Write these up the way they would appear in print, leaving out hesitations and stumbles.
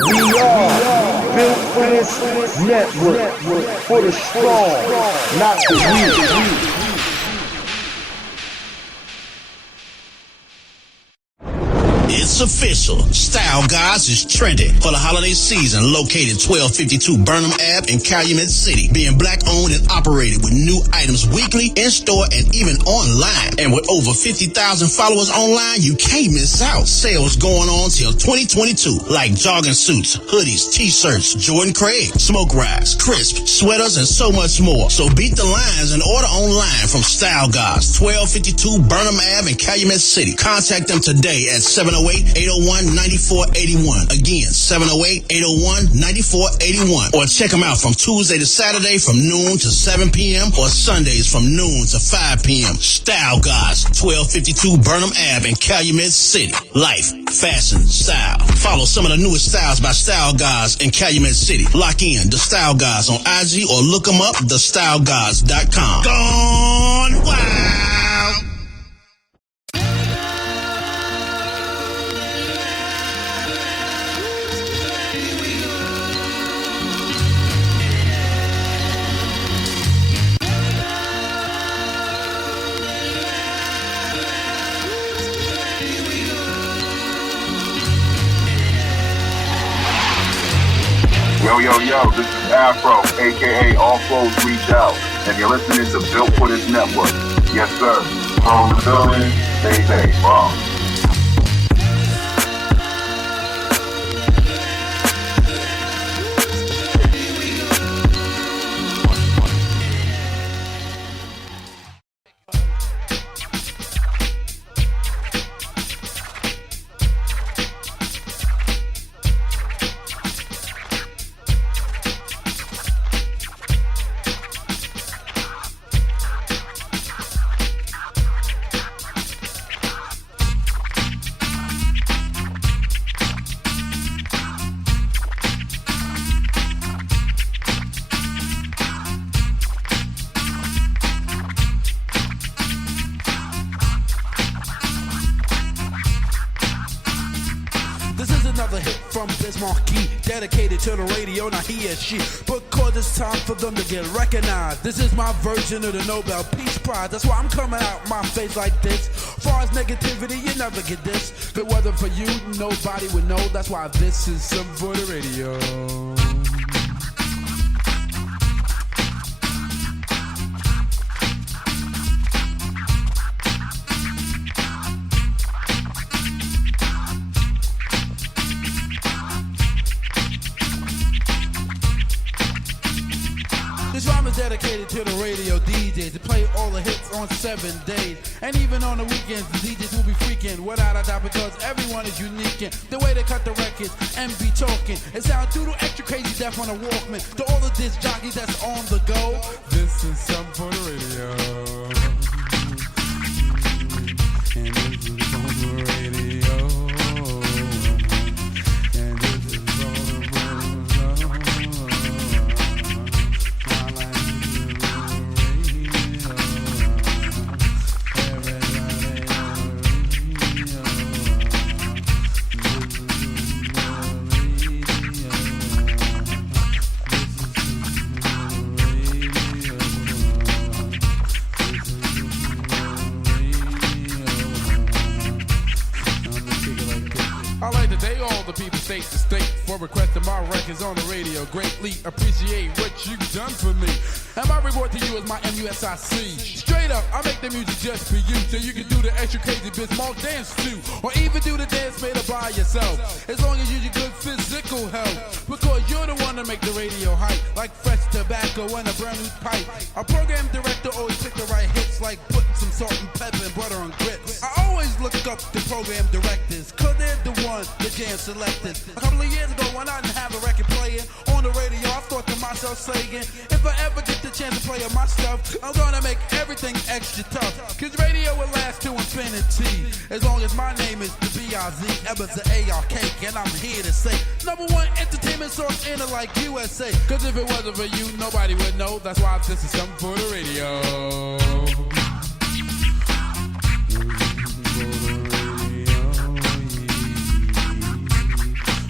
We are built for this network, for the strong, not the weak. It's official. Style Guys is trending for the holiday season. Located 1252 Burnham Ave in Calumet City. Being black owned and operated with new items weekly, in store, and even online. And with over 50,000 followers online, you can't miss out. Sales going on till 2022. Like jogging suits, hoodies, t-shirts, Jordan Craig, smoke rides, crisp, sweaters, and so much more. So beat the lines and order online from Style Guys, 1252 Burnham Ave in Calumet City. Contact them today at 708-801-9481. Again, 708-801-9481. Or check them out from Tuesday to Saturday from noon to 7 p.m. or Sundays from noon to 5 p.m. Style Guys, 1252 Burnham Ave in Calumet City. Life, fashion, style. Follow some of the newest styles by Style Guys in Calumet City. Lock in The Style Guys on IG or look them up, thestyleguys.com. Gone wild! Yo, this is Afro, a.k.a. All Flows Reach Out, and you're listening to Built for This Network. Yes, sir. From the building, stay wrong. Dedicated to the radio, not he or she, because it's time for them to get recognized. This is my version of the Nobel Peace Prize. That's why I'm coming out my face like this. Far as negativity, you never get this. If it wasn't for you, nobody would know. That's why this is something for the radio. Dedicated to the radio DJs to play all the hits on 7 days. And even on the weekends, the DJs will be freaking without a doubt, because everyone is unique in the way they cut the records and be talking. It sounds doodle extra crazy deaf on a Walkman. To all the disc jockeys that's on the go, this is something for the radio. And this is on the radio. And this is on the state to state for requesting my records on the radio. Greatly appreciate what you've done for me. And my reward to you is my MUSIC. Straight up, I make the music just for you, so you can do the extra crazy bits, more dance too, or even do the dance made up by yourself. As long as you use good physical health, because you're the one to make the radio hype, like fresh tobacco and a brand new pipe. A program director always pick the right hits, like putting some salt and pepper and butter on grits. I always look up the program directors, cause they're the ones the jam selected. A couple of years ago when I didn't have a record playing on the radio, I thought to myself saying, if I ever get the chance to play my stuff, I'm gonna make everything extra tough, cause radio will last to infinity, as long as my name is the B-I-Z, Evans the A-R-K, and I'm here to say, #1 entertainment source in it like USA, cause if it wasn't for you, nobody would know. That's why this is something for the radio.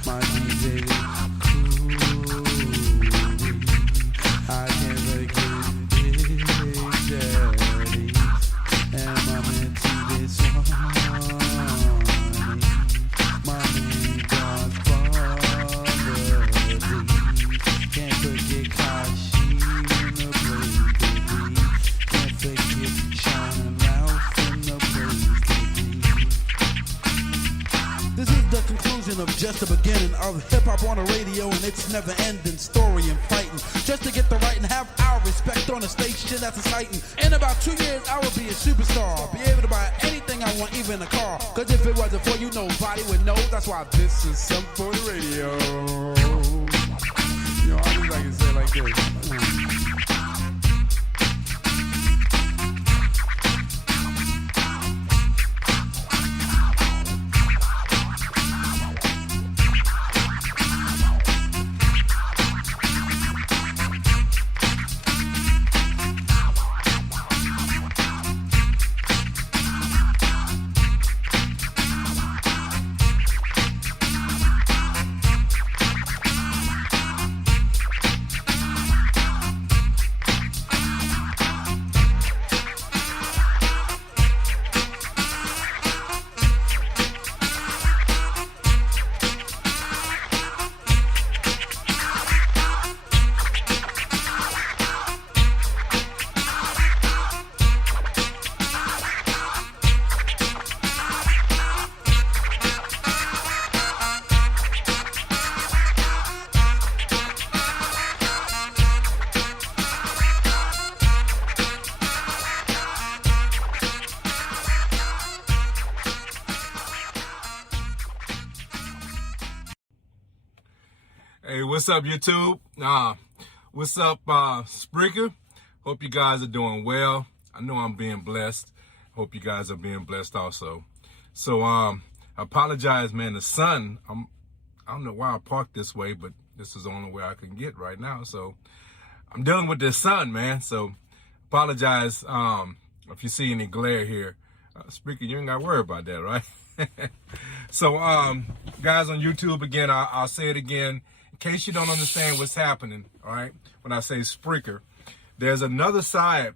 My DJ the beginning of hip-hop on the radio and its never-ending story and fighting just to get the right and have our respect on the station. That's exciting. In about 2 years, I will be a superstar. Be able to buy anything I want, even a car. Cause if it wasn't for you, nobody would know. That's why this is something for the radio. You know, I just like to say it like this. Hey, what's up, YouTube? What's up, Spreaker? Hope you guys are doing well. I know I'm being blessed. Hope you guys are being blessed also. So, I apologize, man. The sun, I don't know why I parked this way, but this is the only way I can get right now. So, I'm dealing with this sun, man. So, apologize if you see any glare here. Spreaker, you ain't got to worry about that, right? So, guys on YouTube, again, I'll say it again. In case you don't understand what's happening, all right, when I say Spreaker, there's another side.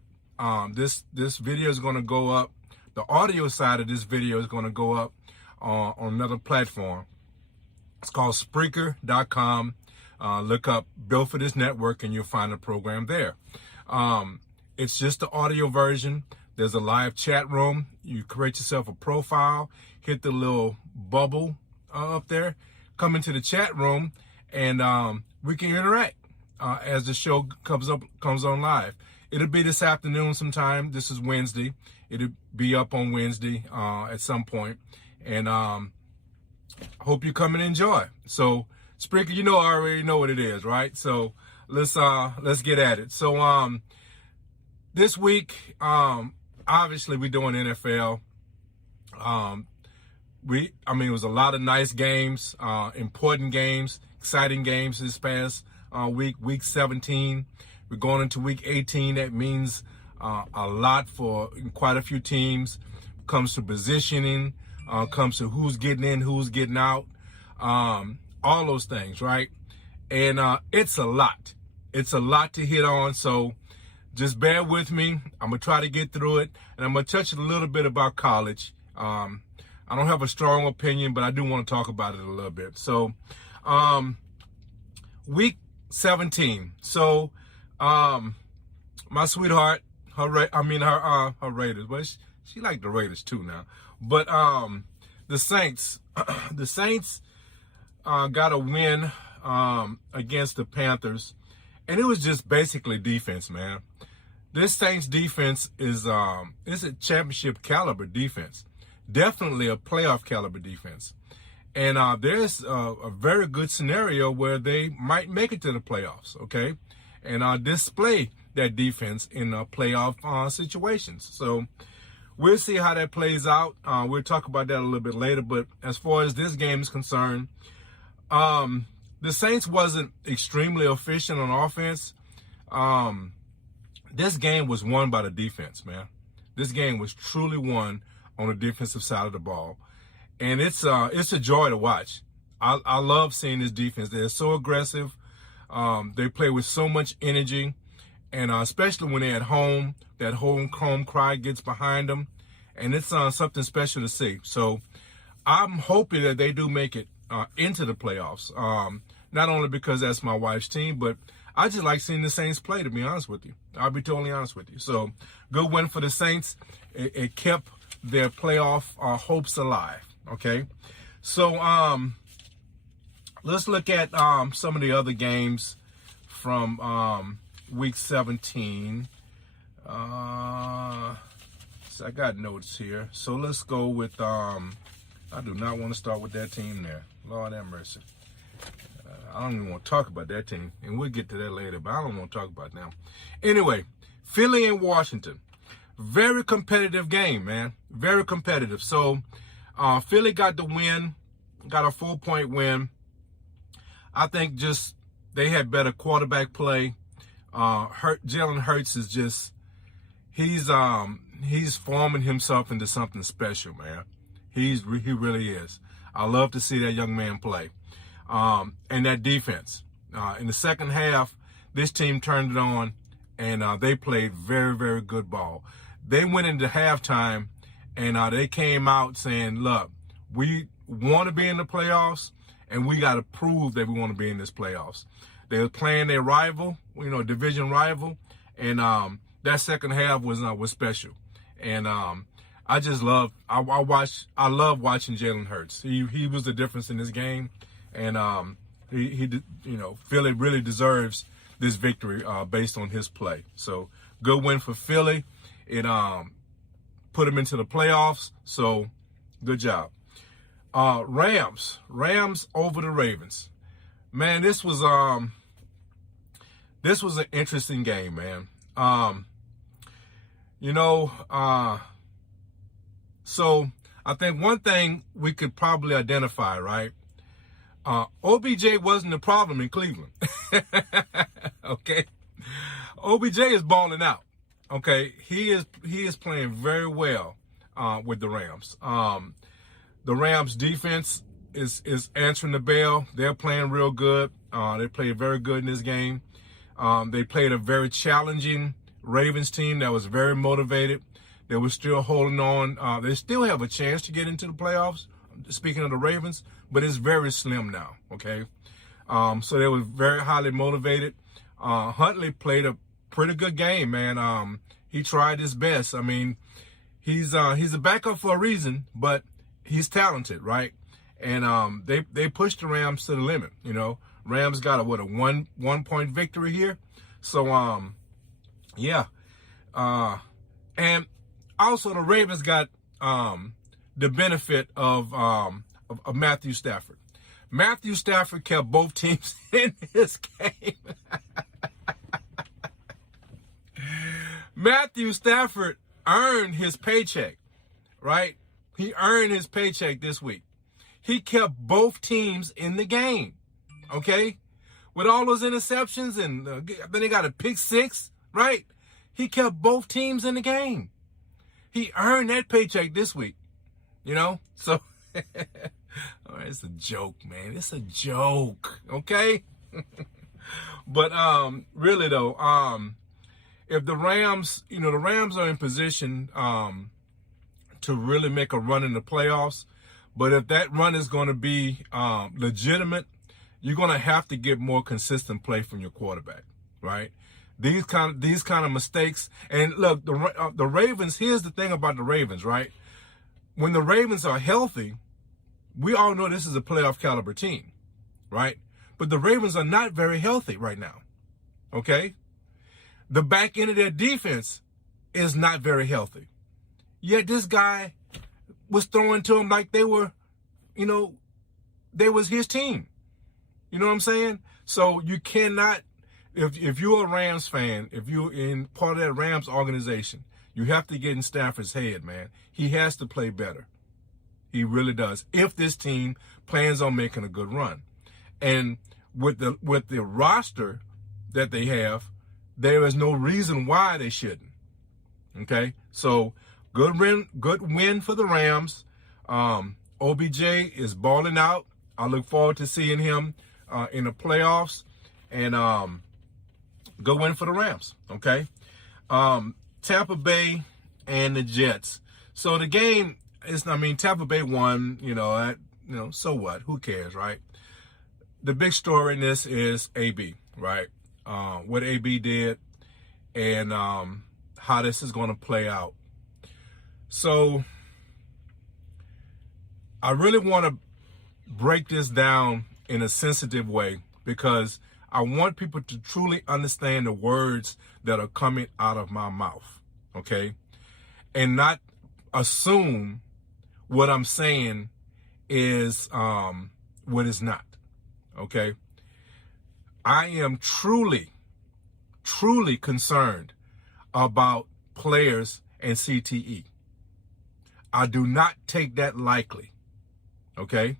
This video is going to go up. The audio side of this video is going to go up on another platform. It's called Spreaker.com. Look up Built for This Network and you'll find the program there. It's just the audio version. There's a live chat room. You create yourself a profile, hit the little bubble up there, come into the chat room, and we can interact as the show comes on live. It'll be this afternoon sometime. This is Wednesday. It'll be up on Wednesday at some point. And I hope you come and enjoy. So, Spreaker, you know, I already know what it is, right? So let's get at it. So this week, obviously we're doing NFL. It was a lot of nice games, important games, exciting games this past week 17. We're going into week 18. That means a lot for quite a few teams. Comes to positioning, comes to who's getting in, who's getting out, all those things, right? And it's a lot. It's a lot to hit on. So just bear with me. I'm going to try to get through it. And I'm going to touch a little bit about college. I don't have a strong opinion, but I do want to talk about it a little bit. So, week 17. So, my sweetheart, her Raiders. Well, she liked the Raiders too now. But the Saints, got a win against the Panthers, and it was just basically defense, man. This Saints defense is a championship caliber defense. Definitely a playoff caliber defense. And there's a very good scenario where they might make it to the playoffs, okay? And display that defense in playoff situations. So we'll see how that plays out. We'll talk about that a little bit later. But as far as this game is concerned, the Saints wasn't extremely efficient on offense. This game was won by the defense, man. This game was truly won on the defensive side of the ball. And it's a joy to watch. I love seeing this defense. They're so aggressive. They play with so much energy. And especially when they're at home, that home crowd gets behind them. And it's something special to see. So I'm hoping that they do make it into the playoffs. Not only because that's my wife's team, but I just like seeing the Saints play, to be honest with you. I'll be totally honest with you. So good win for the Saints. It kept their playoff hopes alive. Okay. So let's look at some of the other games from week 17. So I got notes here. So let's go with, I do not want to start with that team there. Lord have mercy. I don't even want to talk about that team, and we'll get to that later, but I don't want to talk about it now. Anyway, Philly and Washington. Very competitive game, man. Very competitive. So Philly got the win, got a 4-point win. I think just they had better quarterback play. Jalen Hurts is just, he's forming himself into something special, man. He really is. I love to see that young man play. And that defense. In the second half, this team turned it on, and they played very, very good ball. They went into halftime, and they came out saying, look, we want to be in the playoffs, and we got to prove that we want to be in this playoffs. They were playing their rival, division rival, and that second half was special. And I just love watching Jalen Hurts. He was the difference in this game, and Philly really deserves this victory based on his play. So good win for Philly. It put him into the playoffs. So good job. Rams over the Ravens. Man, this was an interesting game, man. So I think one thing we could probably identify, right? OBJ wasn't the problem in Cleveland. Okay. OBJ is balling out. Okay. He is playing very well with the Rams. The Rams defense is answering the bell. They're playing real good. They played very good in this game. They played a very challenging Ravens team that was very motivated. They were still holding on. They still have a chance to get into the playoffs, speaking of the Ravens, but it's very slim now, okay? So they were very highly motivated. Huntley played a pretty good game, man. He tried his best. I mean, he's a backup for a reason, but he's talented, right? And they pushed the Rams to the limit, Rams got a 1-point victory here. So yeah. And also the Ravens got the benefit of Matthew Stafford. Matthew Stafford kept both teams in this game. Matthew Stafford earned his paycheck, right? He earned his paycheck this week. He kept both teams in the game, okay? With all those interceptions, and then he got a pick six, right? He kept both teams in the game. He earned that paycheck this week, So, all right, it's a joke, man. It's a joke, okay? But really though, if the Rams, the Rams are in position to really make a run in the playoffs, but if that run is going to be legitimate, you're going to have to get more consistent play from your quarterback, right? These kind of mistakes. And look, the Ravens, here's the thing about the Ravens, right? When the Ravens are healthy, we all know this is a playoff caliber team, right? But the Ravens are not very healthy right now, okay? The back end of their defense is not very healthy. Yet this guy was throwing to them like they were, they was his team. You know what I'm saying? So you cannot, if you're a Rams fan, if you're in part of that Rams organization, you have to get in Stafford's head, man. He has to play better. He really does. If this team plans on making a good run. And with the roster that they have, there is no reason why they shouldn't. Okay? So good win for the Rams. OBJ is balling out. I look forward to seeing him in the playoffs. And good win for the Rams. Okay? Tampa Bay and the Jets. So the game is, Tampa Bay won, so what? Who cares, right? The big story in this is AB, right? What AB did and how this is going to play out. So I really want to break this down in a sensitive way, because I want people to truly understand the words that are coming out of my mouth, okay? And not assume what I'm saying is what is not, okay? I am truly concerned about players and CTE. I do not take that lightly, okay?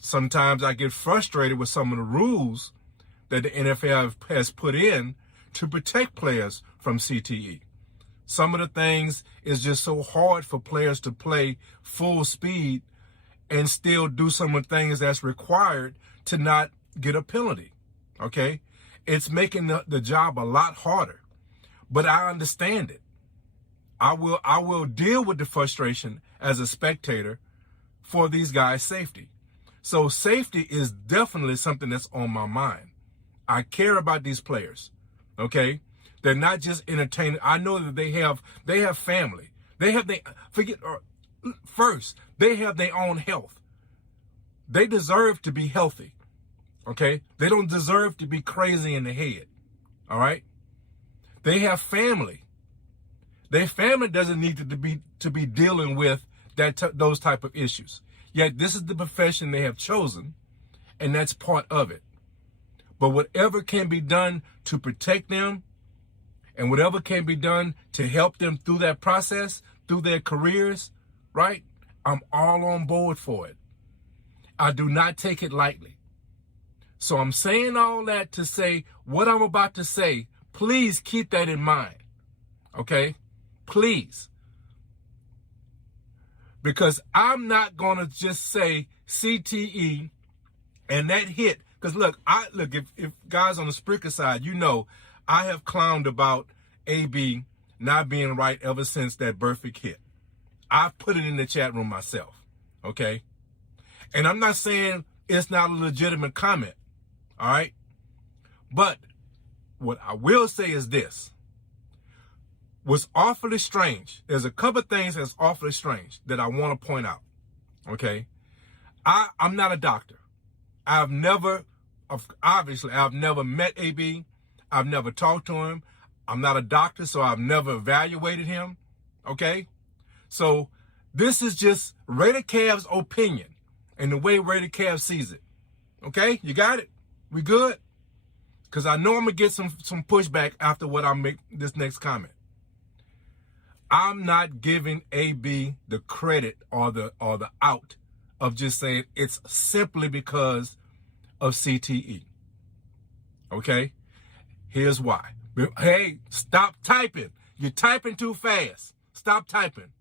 Sometimes I get frustrated with some of the rules that the NFL has put in to protect players from CTE. Some of the things is just so hard for players to play full speed and still do some of the things that's required to not get a penalty, okay? It's making the job a lot harder, but I understand it. I will deal with the frustration as a spectator for these guys' safety. So safety is definitely something that's on my mind. I care about these players, okay? They're not just entertaining. I know that they have family. They have they have their own health. They deserve to be healthy, okay? They don't deserve to be crazy in the head, all right? They have family. Their family doesn't need to be dealing with those type of issues. Yet this is the profession they have chosen, and that's part of it. But whatever can be done to protect them, and whatever can be done to help them through that process, through their careers, right? I'm all on board for it. I do not take it lightly. So I'm saying all that to say what I'm about to say, please keep that in mind, okay? Please. Because I'm not going to just say CTE and that hit. Because look, if guys on the Spreaker side, you know, I have clowned about AB not being right ever since that perfect hit. I've put it in the chat room myself, okay? And I'm not saying it's not a legitimate comment, all right? But what I will say is this. What's awfully strange, there's a couple things that's awfully strange that I want to point out, okay? I'm not a doctor. I've never met AB. I've never talked to him. I'm not a doctor, so I've never evaluated him, okay? So this is just RaiderKev's opinion and the way RaiderKev sees it, okay? You got it? We good? Because I know I'm going to get some pushback after what I make this next comment. I'm not giving AB the credit or the out of just saying it's simply because of CTE. Okay? Here's why. Hey, stop typing. You're typing too fast. Stop typing.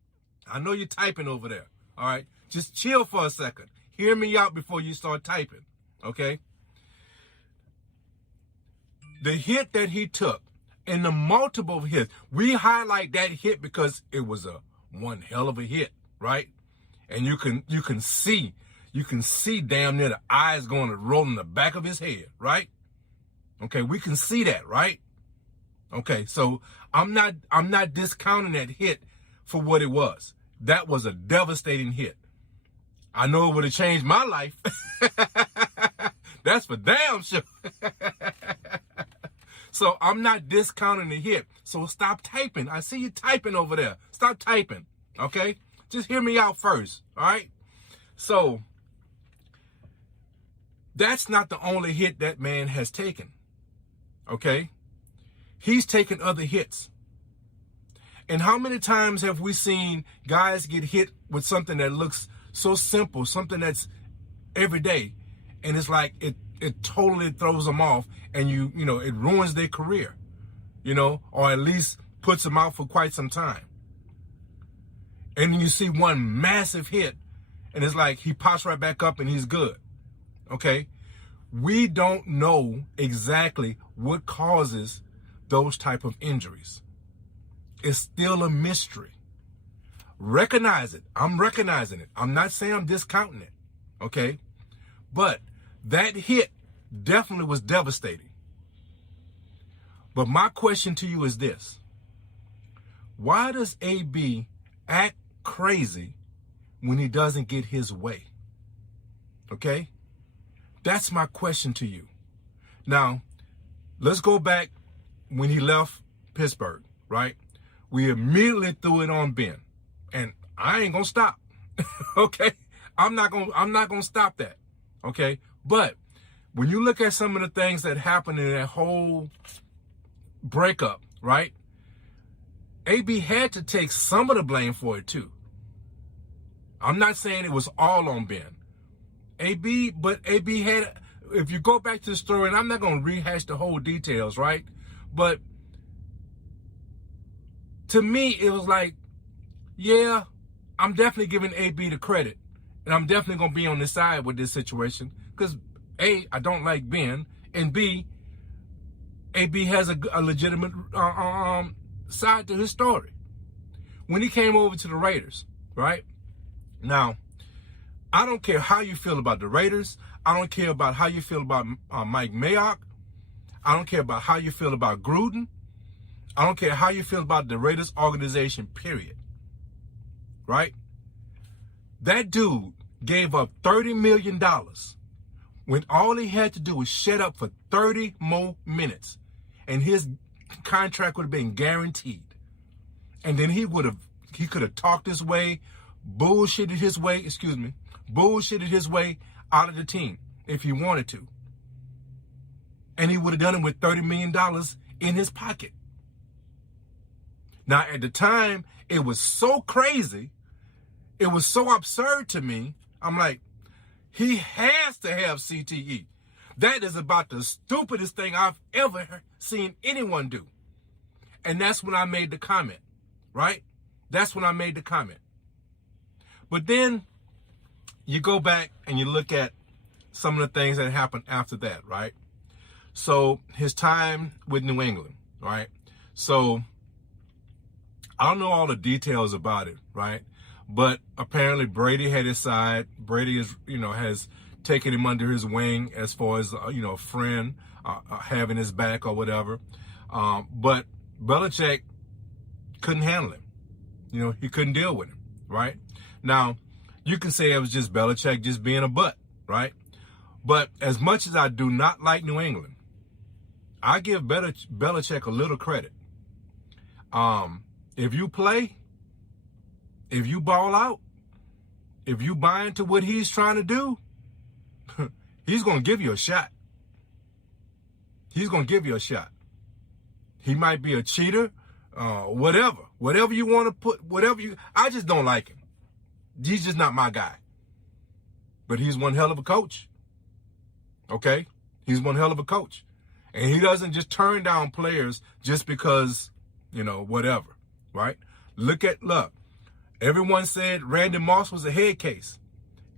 I know you're typing over there. All right? Just chill for a second. Hear me out before you start typing. Okay? The hit that he took and the multiple hits, we highlight that hit because it was one hell of a hit, right? And you can see damn near the eyes going to roll in the back of his head, right? Okay, we can see that, right? Okay, so I'm not discounting that hit for what it was. That was a devastating hit. I know it would have changed my life. That's for damn sure. So I'm not discounting the hit. So stop typing. I see you typing over there. Stop typing, okay? Just hear me out first, all right? So that's not the only hit that man has taken, okay? He's taken other hits. And how many times have we seen guys get hit with something that looks so simple, something that's every day, and it's like it totally throws them off, and you know, it ruins their career, you know, or at least puts them out for quite some time. And then you see one massive hit, and it's like he pops right back up and he's good, okay? We don't know exactly what causes those type of injuries. It's still a mystery. Recognize it. I'm recognizing it. I'm not saying I'm discounting it, okay? But that hit definitely was devastating. But my question to you is this. Why does AB act crazy when he doesn't get his way? Okay? That's my question to you. Now, let's go back when he left Pittsburgh, right? We immediately threw it on Ben. And I ain't gonna stop. Okay? I'm not gonna stop that. Okay? But when you look at some of the things that happened in that whole breakup, right? AB had to take some of the blame for it too. I'm not saying it was all on Ben. But AB had, if you go back to the story, and I'm not going to rehash the whole details, right? But to me, it was like, yeah, I'm definitely giving AB the credit. And I'm definitely going to be on the side with this situation. Because A, I don't like Ben. And B, AB has a legitimate side to his story. When he came over to the Raiders, right? Now, I don't care how you feel about the Raiders. I don't care about how you feel about Mike Mayock. I don't care about how you feel about Gruden. I don't care how you feel about the Raiders organization, period. Right? That dude gave up $30 million when all he had to do was shut up for 30 more minutes. And his contract would have been guaranteed. And then he could have talked his way, bullshitted his way out of the team if he wanted to. And he would have done it with $30 million in his pocket. Now, at the time, it was so crazy. It was so absurd to me. I'm like, he has to have CTE. That is about the stupidest thing I've ever seen anyone do. And that's when I made the comment, right? That's when I made the comment. But then you go back and you look at some of the things that happened after that, right? So his time with New England, right? So I don't know all the details about it, right? But apparently Brady had his side. Brady is, has taken him under his wing as far as, a friend, having his back or whatever. But Belichick couldn't handle him. He couldn't deal with him, right? Now, you can say it was just Belichick just being a butt, right? But as much as I do not like New England, I give Belichick a little credit. If you play, if you ball out, if you buy into what he's trying to do, he's going to give you a shot. He's going to give you a shot. He might be a cheater, whatever you want to put, I just don't like him. He's just not my guy. But he's one hell of a coach. Okay? He's one hell of a coach. And he doesn't just turn down players just because, whatever. Right? Look. Everyone said Randy Moss was a head case.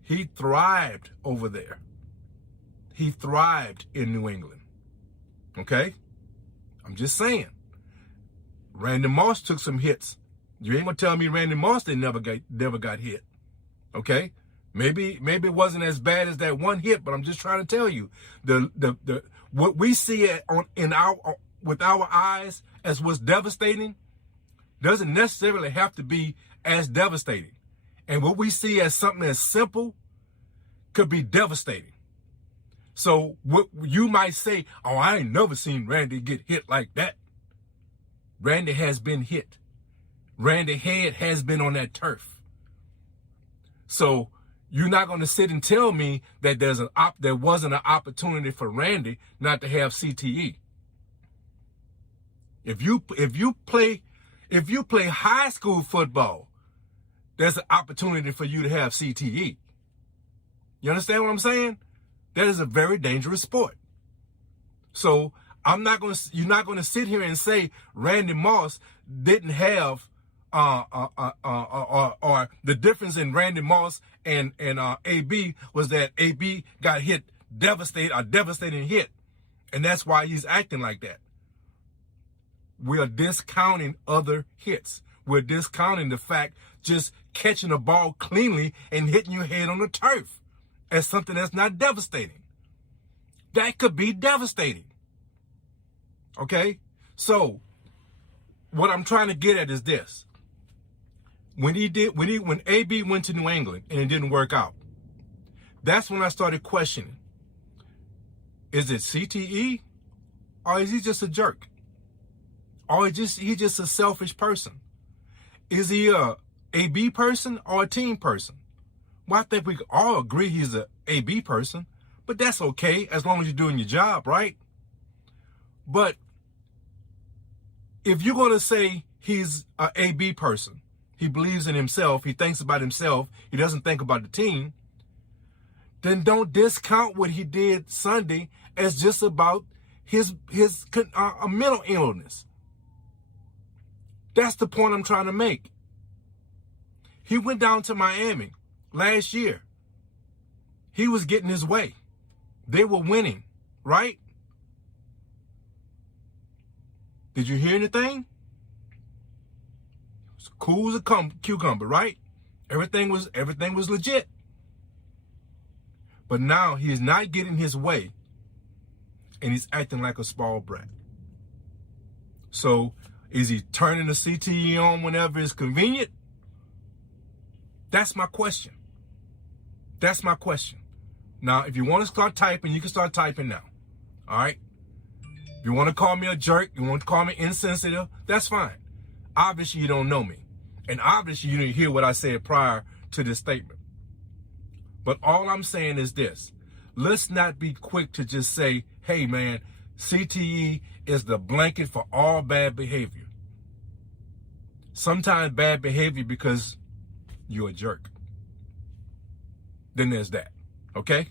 He thrived over there. He thrived in New England. Okay? I'm just saying. Randy Moss took some hits. You ain't gonna tell me Randy Moss never got hit. Okay? Maybe it wasn't as bad as that one hit, but I'm just trying to tell you the what we see with our eyes as what's devastating doesn't necessarily have to be as devastating. And what we see as something as simple could be devastating. So what you might say, oh, I ain't never seen Randy get hit like that. Randy has been hit. Randy's head has been on that turf. So you're not going to sit and tell me that there wasn't an opportunity for Randy not to have CTE. If you play high school football, there's an opportunity for you to have CTE. You understand what I'm saying? That is a very dangerous sport. So you're not going to sit here and say Randy Moss didn't have or the difference in Randy Moss and AB was that AB got hit a devastating hit, and that's why he's acting like that. We are discounting other hits. We're discounting the fact just catching a ball cleanly and hitting your head on the turf as something that's not devastating. That could be devastating. Okay? So what I'm trying to get at is this. When AB went to New England and it didn't work out, that's when I started questioning, Is it CTE? Or is he just a jerk? Or he just a selfish person? Is he a AB person or a team person? Well, I think we can all agree he's a AB person, but that's okay as long as you're doing your job, right? But if you're going to say he's a AB person, he believes in himself, he thinks about himself, he doesn't think about the team, then don't discount what he did Sunday as just about his mental illness. That's the point I'm trying to make. He went down to Miami last year. He was getting his way. They were winning, right? Did you hear anything? It was cool as a cucumber, right? Everything was legit. But now he is not getting his way, and he's acting like a spoiled brat. So is he turning the CTE on whenever it's convenient? That's my question. That's my question. Now, if you want to start typing, you can start typing now. All right? If you want to call me a jerk, you want to call me insensitive, that's fine. Obviously, you don't know me. And obviously, you didn't hear what I said prior to this statement. But all I'm saying is this. Let's not be quick to just say, hey, man, CTE is the blanket for all bad behavior. Sometimes bad behavior because you're a jerk. Then there's that. Okay?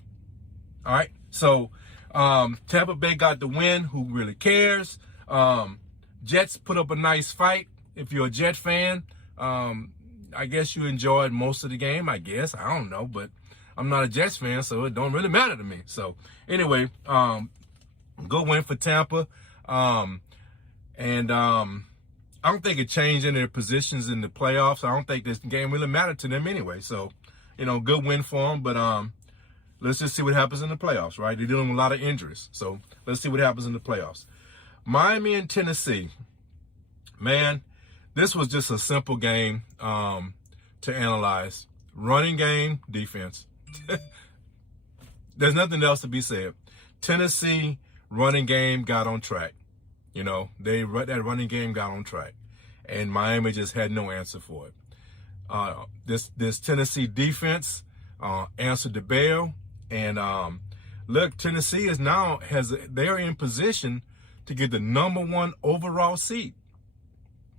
All right? So, Tampa Bay got the win. Who really cares? Jets put up a nice fight. If you're a Jet fan, I guess you enjoyed most of the game, I guess. I don't know, but I'm not a Jets fan, so it don't really matter to me. So, anyway, good win for Tampa. I don't think it changed any of their positions in the playoffs. I don't think this game really mattered to them anyway. So, good win for them. But let's just see what happens in the playoffs, right? They're dealing with a lot of injuries. So let's see what happens in the playoffs. Miami and Tennessee. Man, this was just a simple game to analyze. Running game, defense. There's nothing else to be said. Tennessee running game got on track. That running game got on track, and Miami just had no answer for it. This Tennessee defense answered the bell, and look, Tennessee they're in position to get the #1 overall seed.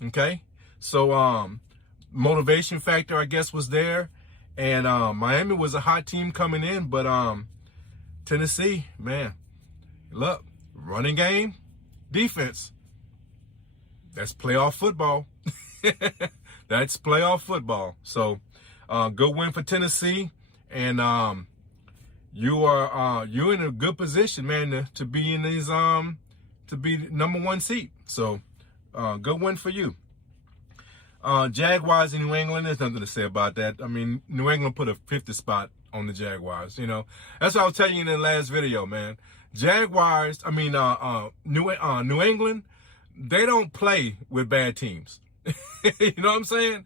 Okay, so motivation factor, I guess, was there, and Miami was a hot team coming in, but Tennessee, man, look, running game. Defense, that's playoff football. That's playoff football. So, good win for Tennessee, and you're in a good position, man, to be in these to be #1 seed. So, good win for you. Jaguars in New England, there's nothing to say about that. I mean, New England put a 50 spot on the Jaguars. That's what I was telling you in the last video, man. Jaguars, New England, they don't play with bad teams. You know what I'm saying?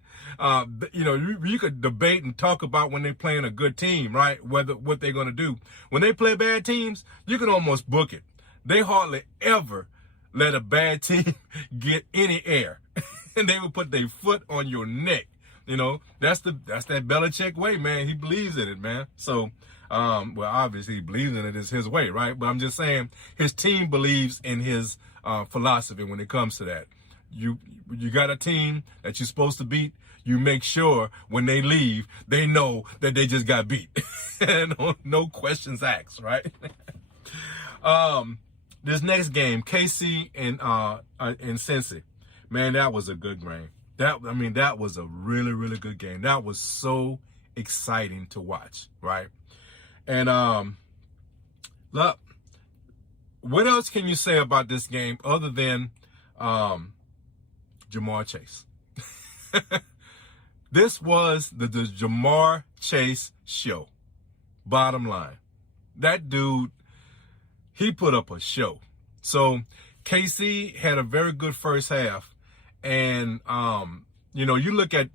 You could debate and talk about when they're playing a good team, right? What they're going to do. When they play bad teams, you can almost book it. They hardly ever let a bad team get any air. And they will put their foot on your neck. That's that Belichick way, man. He believes in it, man. So, obviously he believes in it. It's his way, right? But I'm just saying his team believes in his philosophy when it comes to that. You got a team that you're supposed to beat. You make sure when they leave, they know that they just got beat. No questions asked, right? This next game, KC and Cincy. Man, that was a good game. That was a really, really good game. That was so exciting to watch, right? And look, what else can you say about this game other than Jamar Chase? This was the Jamar Chase show. Bottom line, that dude, he put up a show. So KC had a very good first half, and you look at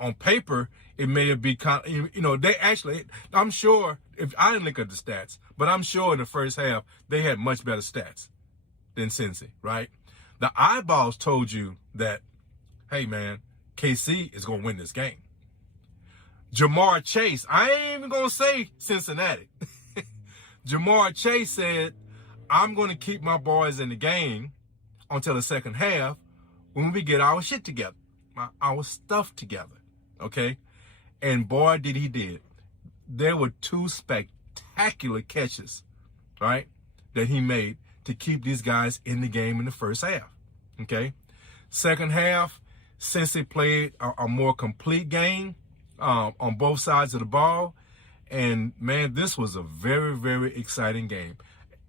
on on paper, it may have been kind of, they actually, I'm sure, if I didn't look at the stats, but I'm sure in the first half, they had much better stats than Cincy, right? The eyeballs told you that, hey, man, KC is going to win this game. Jamar Chase, I ain't even going to say Cincinnati. Jamar Chase said, I'm going to keep my boys in the game until the second half when we get our shit together, our stuff together, okay? And boy, did he did. There were 2 spectacular catches, right, that he made to keep these guys in the game in the first half, okay? Second half, Cincy played a more complete game on both sides of the ball. And, man, this was a very, very exciting game.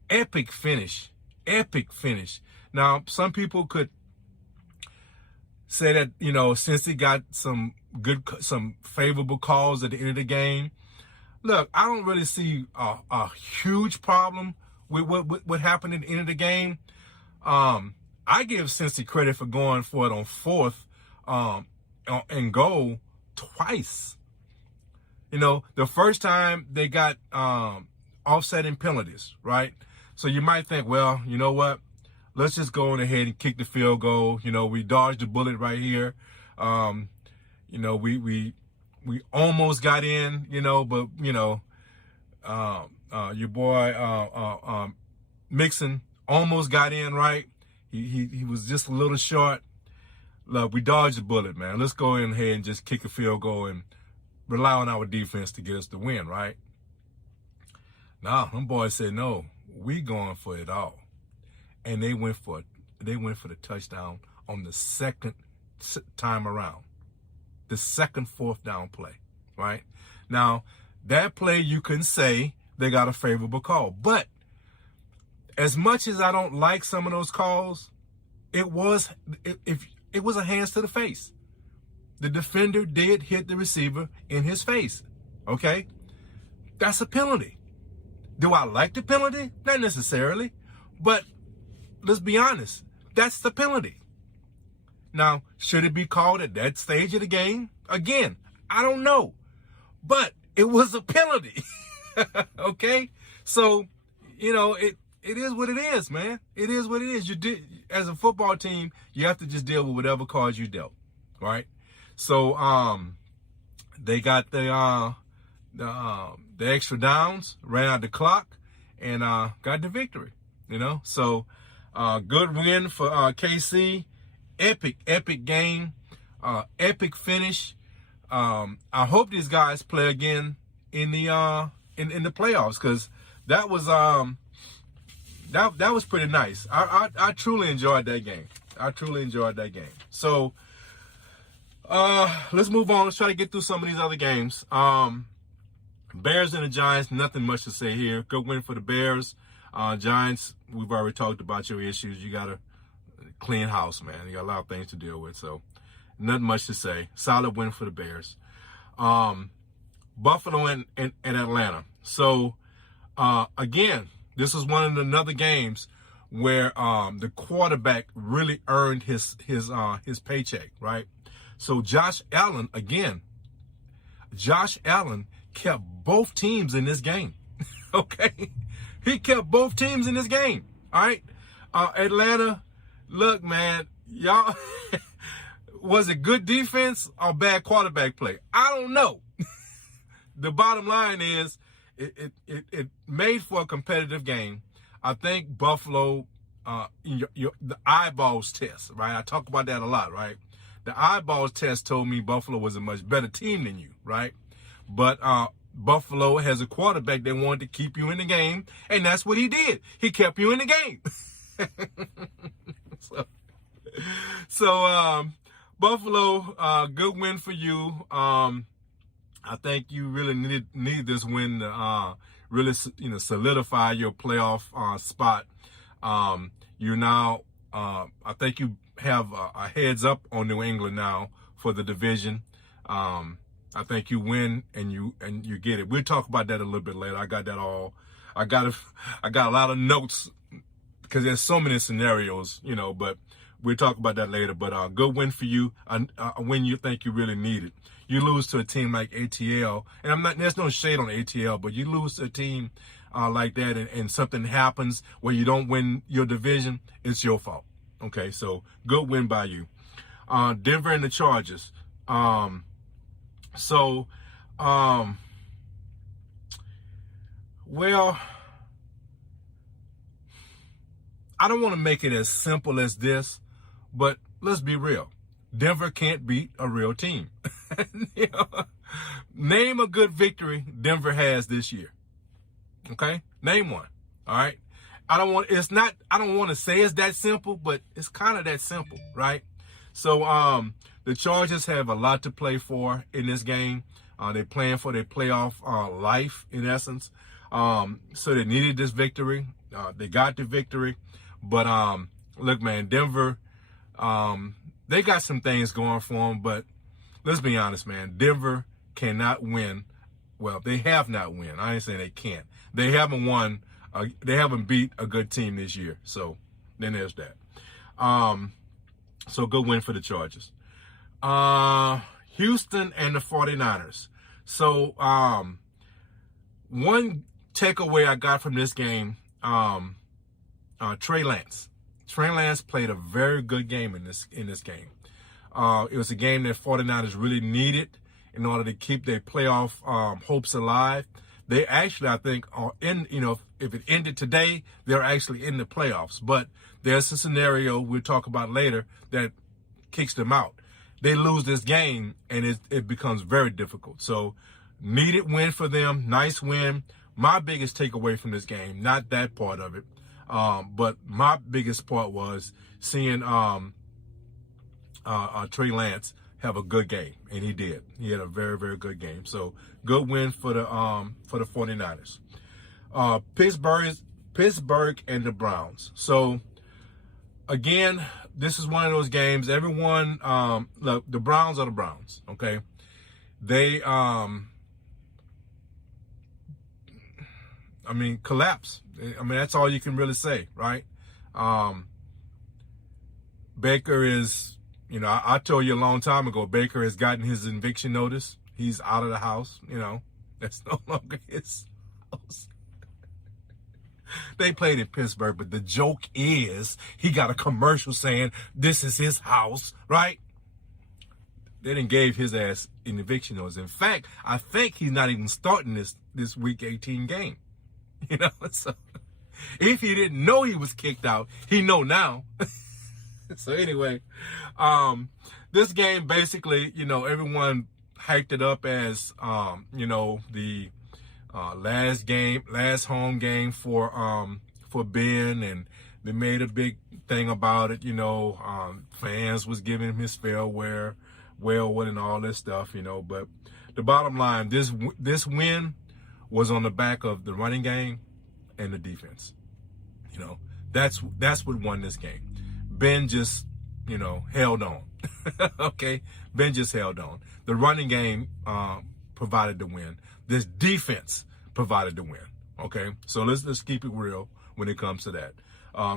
Epic finish. Epic finish. Now, some people could say that, since he got some favorable calls at the end of the game. Look, I don't really see a huge problem with what happened at the end of the game. I give Cincy credit for going for it on 4th and goal twice. The first time they got offsetting penalties, right? So you might think, well, you know what? Let's just go on ahead and kick the field goal. We dodged the bullet right here. We almost got in, but, your boy Mixon almost got in, right? He was just a little short. Look, we dodged the bullet, man. Let's go ahead and just kick a field goal and rely on our defense to get us the win, right? Nah, them boys said, no, we going for it all. And they went for the touchdown on the second time around. The second 4th down play, right? Now, that play you can say they got a favorable call. But as much as I don't like some of those calls, it was a hands to the face. The defender did hit the receiver in his face, okay? That's a penalty. Do I like the penalty? Not necessarily, but let's be honest, that's the penalty. Now, should it be called at that stage of the game? Again, I don't know, but it was a penalty, okay? So, it is what it is, man. It is what it is. As a football team, you have to just deal with whatever cards you dealt, right? So, they got the extra downs, ran out the clock, and got the victory. So good win for KC. Epic game, epic finish. I hope these guys play again in the playoffs, because that was that was pretty nice. I truly enjoyed that game. So let's move on. Let's try to get through some of these other games. Bears and the Giants, nothing much to say here. Good win for the Bears. Giants, we've already talked about your issues. You got to clean house, man. You got a lot of things to deal with. So nothing much to say. Solid win for the Bears. Buffalo and Atlanta. So, again, this is one of another games where the quarterback really earned his paycheck, right? So Josh Allen kept both teams in this game. Okay? He kept both teams in this game. All right? Atlanta, look, man, y'all, was it good defense or bad quarterback play? I don't know. The bottom line is it made for a competitive game. I think Buffalo, the eyeballs test, right? I talk about that a lot, right? The eyeballs test told me Buffalo was a much better team than you, right? But Buffalo has a quarterback that wanted to keep you in the game, and that's what he did. He kept you in the game. So Buffalo, good win for you. I think you really need this win to really solidify your playoff spot. You're now, I think you have a heads up on New England now for the division. I think you win and you get it. We'll talk about that a little bit later. I got a lot of notes because there's so many scenarios, but we'll talk about that later. But good win for you. A win you think you really needed. You lose to a team like ATL, and there's no shade on ATL, but you lose to a team like that, and something happens where you don't win your division, it's your fault. Okay, so good win by you. Denver and the Chargers. Well, I don't want to make it as simple as this, but let's be real. Denver can't beat a real team. You know? Name a good victory Denver has this year. Okay? Name one. All right? I don't want to say it's that simple, but it's kind of that simple, right? So the Chargers have a lot to play for in this game. They're playing for their playoff life, in essence. So they needed this victory. They got the victory. But look, man, Denver, they got some things going for them. But let's be honest, man. Denver cannot win. Well, they have not won. I ain't saying they can't. They haven't won. They haven't beat a good team this year. So then there's that. So good win for the Chargers. Houston and the 49ers. So one takeaway I got from this game, Trey Lance. Trey Lance played a very good game in this game. It was a game that 49ers really needed in order to keep their playoff hopes alive. They actually, I think, are in, if it ended today, they're actually in the playoffs. But there's a scenario we'll talk about later that kicks them out. They lose this game, and it becomes very difficult. So, needed win for them. Nice win. My biggest takeaway from this game, not that part of it, but my biggest part was seeing Trey Lance have a good game, and he did. He had a very, very good game. So, good win for the 49ers. Pittsburgh and the Browns. So, again, this is one of those games. Everyone, look, the Browns are the Browns, okay? They, collapse. That's all you can really say, right? Baker is, I told you a long time ago, Baker has gotten his eviction notice. He's out of the house, That's no longer his house. They played in Pittsburgh, but the joke is he got a commercial saying this is his house, right? They didn't gave his ass an eviction notice. In fact, I think he's not even starting this week 18 game. So if he didn't know he was kicked out, he know now. So anyway, this game basically, everyone hyped it up as, the last home game for Ben, and they made a big thing about it. Fans was giving him his farewell, and all this stuff. But the bottom line, this win was on the back of the running game and the defense. That's what won this game. Ben just, held on. Okay, Ben just held on. The running game provided the win. This defense provided the win. Okay, so let's keep it real when it comes to that.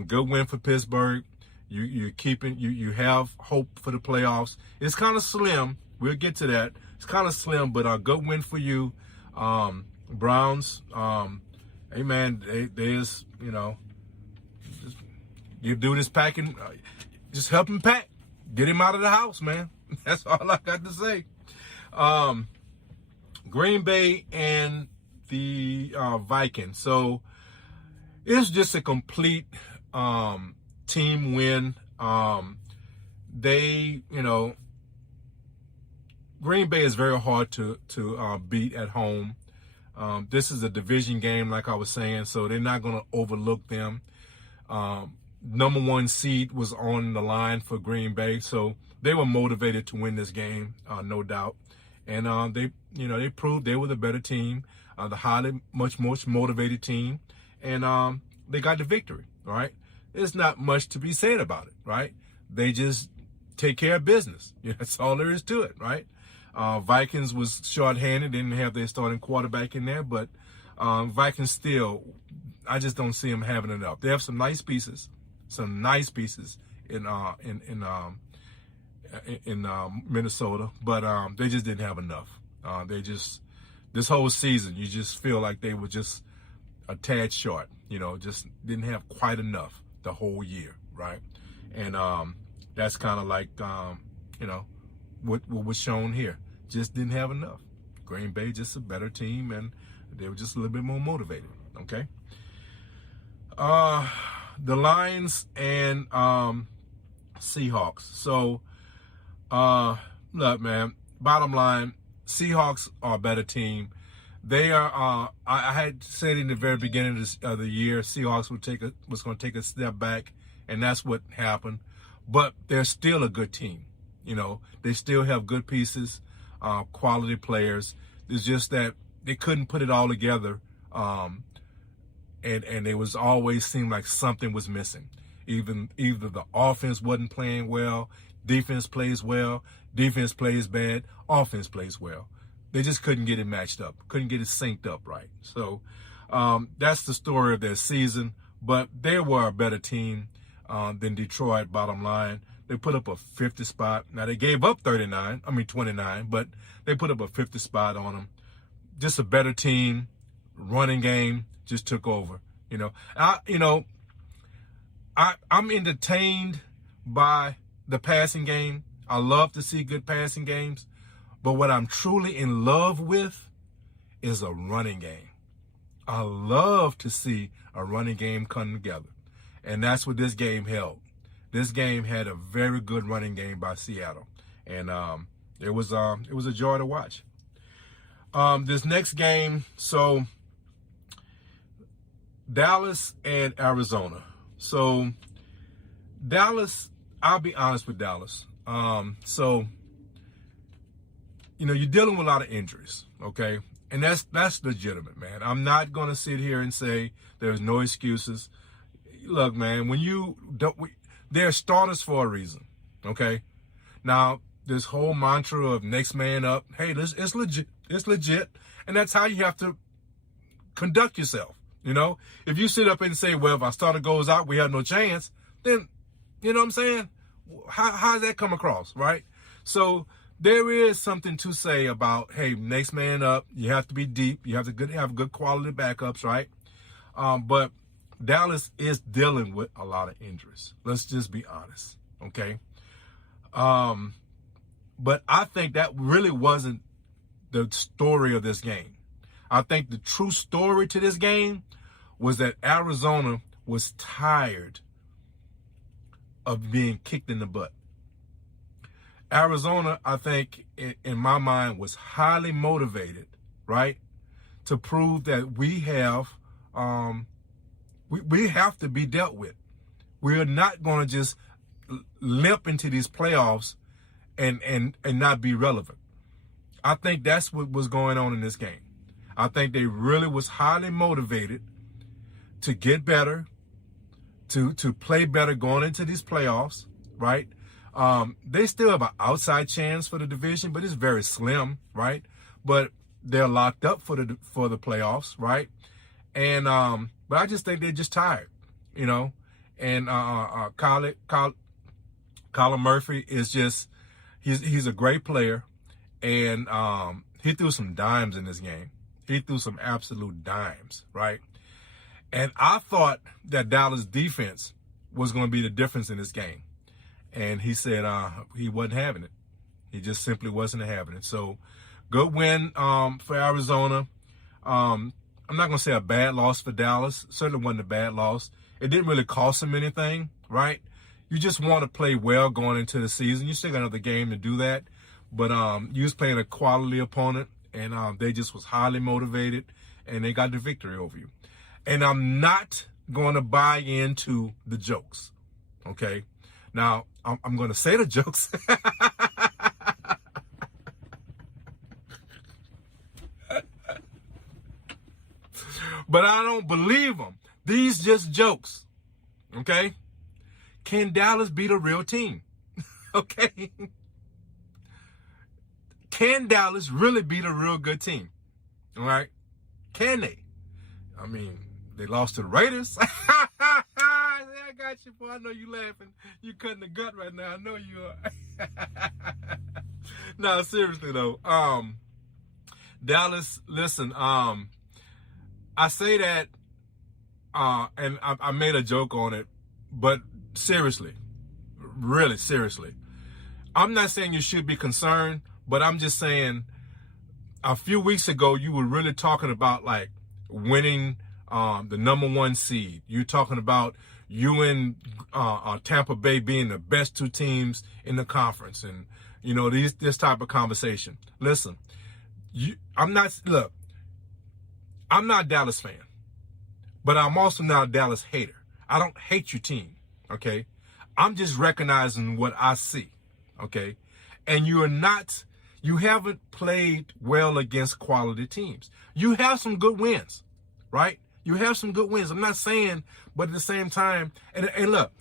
Good win for Pittsburgh. You have hope for the playoffs. It's kind of slim. We'll get to that. It's kind of slim, but a good win for you. Browns. Hey man, there's you do this packing. Just help him pack. Get him out of the house, man. That's all I got to say. Green Bay and the Vikings. So it's just a complete team win. Green Bay is very hard to beat at home. This is a division game, like I was saying, so they're not going to overlook them. Number one seed was on the line for Green Bay, so they were motivated to win this game, no doubt. And they proved they were the better team, the much more motivated team, and they got the victory. All right, there's not much to be said about it, right? They just take care of business. That's all there is to it, right? Vikings was shorthanded, didn't have their starting quarterback in there, but Vikings still, I just don't see them having enough. They have some nice pieces in Minnesota, but they just didn't have enough. This whole season, you just feel like they were just a tad short, just didn't have quite enough the whole year, right? And that's kind of like, what was shown here. Just didn't have enough. Green Bay just a better team, and they were just a little bit more motivated, okay? The Lions and Seahawks. So, look, man, bottom line, Seahawks are a better team. They are, I had said in the very beginning of the year, Seahawks was going to take a step back, and that's what happened. But they're still a good team. They still have good pieces, quality players. It's just that they couldn't put it all together. And it was always seemed like something was missing. Either the offense wasn't playing well, defense plays well, defense plays bad, offense plays well. They just couldn't get it matched up, couldn't get it synced up right. So that's the story of their season. But they were a better team than Detroit, bottom line. They put up a 50 spot. Now, they gave up 29, but they put up a 50 spot on them. Just a better team, running game just took over. I'm entertained by the passing game. I love to see good passing games. But what I'm truly in love with is a running game. I love to see a running game come together. And that's what this game held. This game had a very good running game by Seattle. And it was a joy to watch. This next game, so Dallas and Arizona. So Dallas, I'll be honest with Dallas. You're dealing with a lot of injuries, okay? And that's legitimate, man. I'm not going to sit here and say there's no excuses. Look, man, they're starters for a reason, okay? Now, this whole mantra of next man up, hey, it's legit. It's legit. And that's how you have to conduct yourself, If you sit up and say, well, if our starter goes out, we have no chance, then, you know what I'm saying? How does that come across, right? So there is something to say about, hey, next man up. You have to be deep. You have to have good quality backups, right? But Dallas is dealing with a lot of injuries. Let's just be honest, okay? But I think that really wasn't the story of this game. I think the true story to this game was that Arizona was tired of being kicked in the butt. Arizona, I think, in my mind, was highly motivated, right, to prove that we have to be dealt with. We're not going to just limp into these playoffs and not be relevant. I think that's what was going on in this game. I think they really was highly motivated to get better, to play better going into these playoffs, right? They still have an outside chance for the division, but it's very slim, right? But they're locked up for the playoffs, right? And but I just think they're just tired, And Kyler Murphy is just he's a great player, and he threw some dimes in this game. He threw some absolute dimes, right? And I thought that Dallas defense was going to be the difference in this game. And he said he wasn't having it. He just simply wasn't having it. So good win for Arizona. I'm not going to say a bad loss for Dallas. Certainly wasn't a bad loss. It didn't really cost them anything, right? You just want to play well going into the season. You still got another game to do that. But you was playing a quality opponent, and they just was highly motivated, and they got the victory over you. And I'm not going to buy into the jokes, okay? Now, I'm going to say the jokes. But I don't believe them. These just jokes, okay? Can Dallas beat a real team? Okay? Can Dallas really beat a real good team? All right? Can they? I mean, they lost to the Raiders. I got you, boy. I know you laughing. You cutting the gut right now. I know you are. No, seriously though. Dallas, listen, I say that, and I made a joke on it, but seriously, really seriously, I'm not saying you should be concerned, but I'm just saying a few weeks ago, you were really talking about like winning the #1 seed. You're talking about you and Tampa Bay being the best two teams in the conference, and you know this type of conversation. Listen, I'm not a Dallas fan, but I'm also not a Dallas hater. I don't hate your team, okay? I'm just recognizing what I see, okay? And you haven't played well against quality teams. You have some good wins, right? You have some good wins. I'm not saying, but at the same time, and look,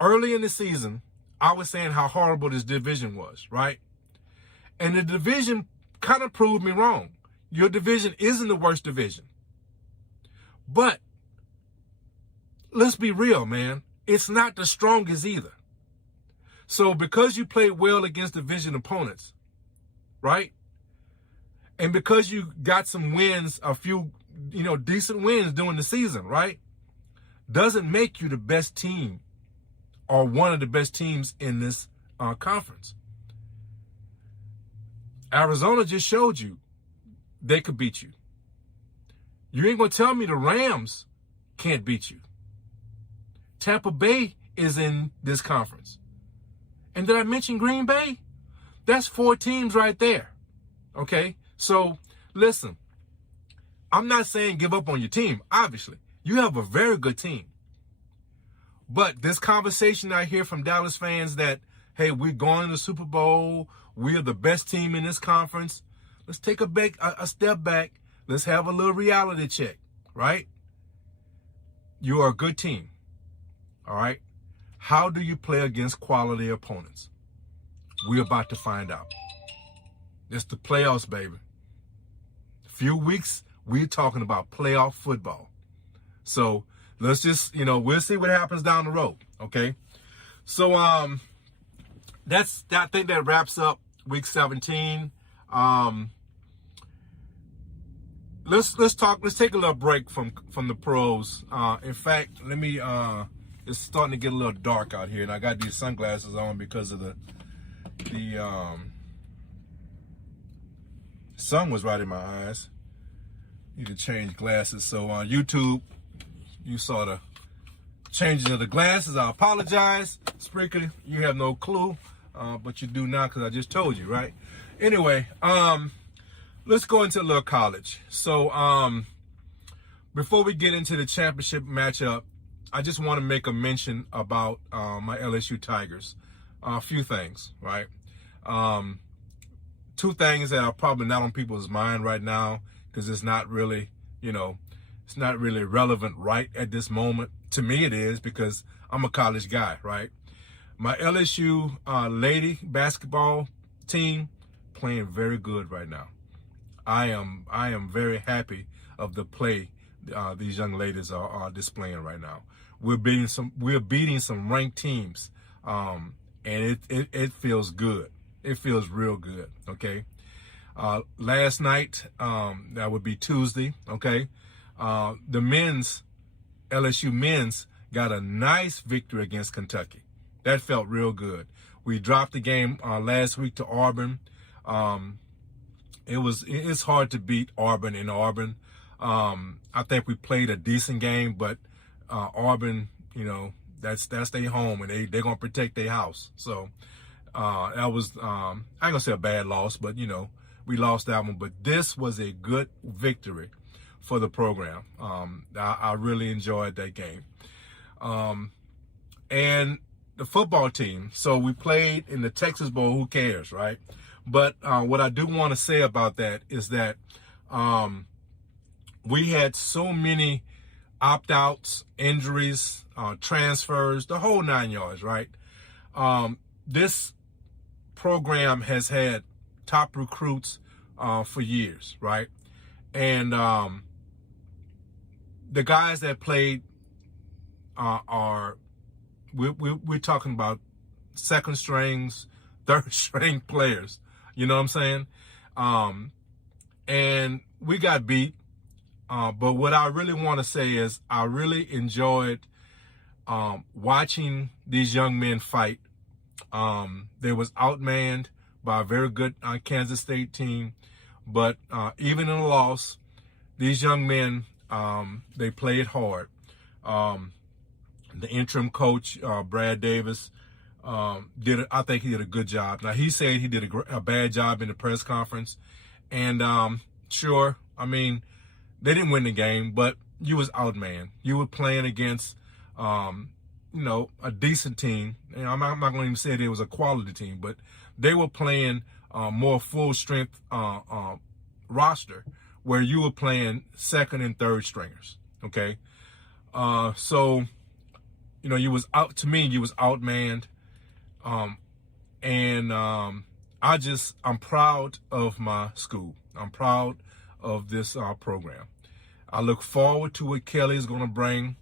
early in the season, I was saying how horrible this division was, right? And the division kind of proved me wrong. Your division isn't the worst division. But let's be real, man. It's not the strongest either. So because you played well against division opponents, right? And because you got some wins, a few, decent wins during the season, right? Doesn't make you the best team or one of the best teams in this conference. Arizona just showed you they could beat you. You ain't going to tell me the Rams can't beat you. Tampa Bay is in this conference. And did I mention Green Bay? That's 4 teams right there. Okay? So, listen, I'm not saying give up on your team. Obviously, you have a very good team. But this conversation I hear from Dallas fans that, hey, we're going to the Super Bowl, we're the best team in this conference. Let's take a step back. Let's have a little reality check, right? You are a good team, all right? How do you play against quality opponents? We're about to find out. It's the playoffs, baby. A few weeks, we're talking about playoff football. So let's just, we'll see what happens down the road, okay? So I think that wraps up week 17. Let's take a little break from the pros. In fact, it's starting to get a little dark out here, and I got these sunglasses on because of the sun was right in my eyes. Need to change glasses. So on YouTube, you saw the changing of the glasses. I apologize. Sprinkler, you have no clue, but you do now because I just told you, right? Anyway, let's go into a little college. So before we get into the championship matchup, I just want to make a mention about my LSU Tigers. A few things, right? 2 things that are probably not on people's mind right now because it's not really, it's not really relevant right at this moment. To me it is because I'm a college guy, right? My LSU lady basketball team playing very good right now. I am very happy of the play these young ladies are displaying right now. We're beating some ranked teams, and it feels good. It feels real good. Okay. Last night, that would be Tuesday. Okay. The LSU men's got a nice victory against Kentucky. That felt real good. We dropped the game last week to Auburn. It's hard to beat Auburn in Auburn. I think we played a decent game, but Auburn, that's their home, and they're gonna protect their house. So that was I ain't gonna say a bad loss, but we lost that one. But this was a good victory for the program. I really enjoyed that game. And the football team. So we played in the Texas Bowl. Who cares, right? But what I do want to say about that is that we had so many opt-outs, injuries, transfers, the whole 9 yards, right? This program has had top recruits for years, right? And the guys that played we're talking about second strings, third string players. You know what I'm saying? And we got beat. But what I really want to say is I really enjoyed watching these young men fight. They was outmanned by a very good Kansas State team. But even in a loss, these young men, they played hard. The interim coach, Brad Davis, I think he did a good job. Now, he said he did a bad job in the press conference. And sure, I mean, they didn't win the game, but you was outmanned. You were playing against, a decent team. And I'm not going to even say it was a quality team, but they were playing more full strength roster where you were playing second and third stringers. Okay. So, you was outmanned. I'm proud of my school. I'm proud of this program. I look forward to what Kelly is going to bring.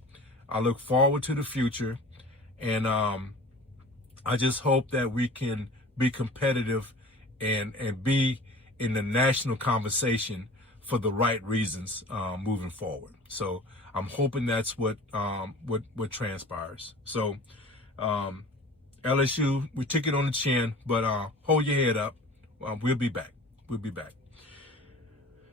I look forward to the future. And I just hope that we can be competitive and be in the national conversation for the right reasons moving forward. So I'm hoping that's what transpires. So LSU, we took it on the chin, but hold your head up. We'll be back. We'll be back.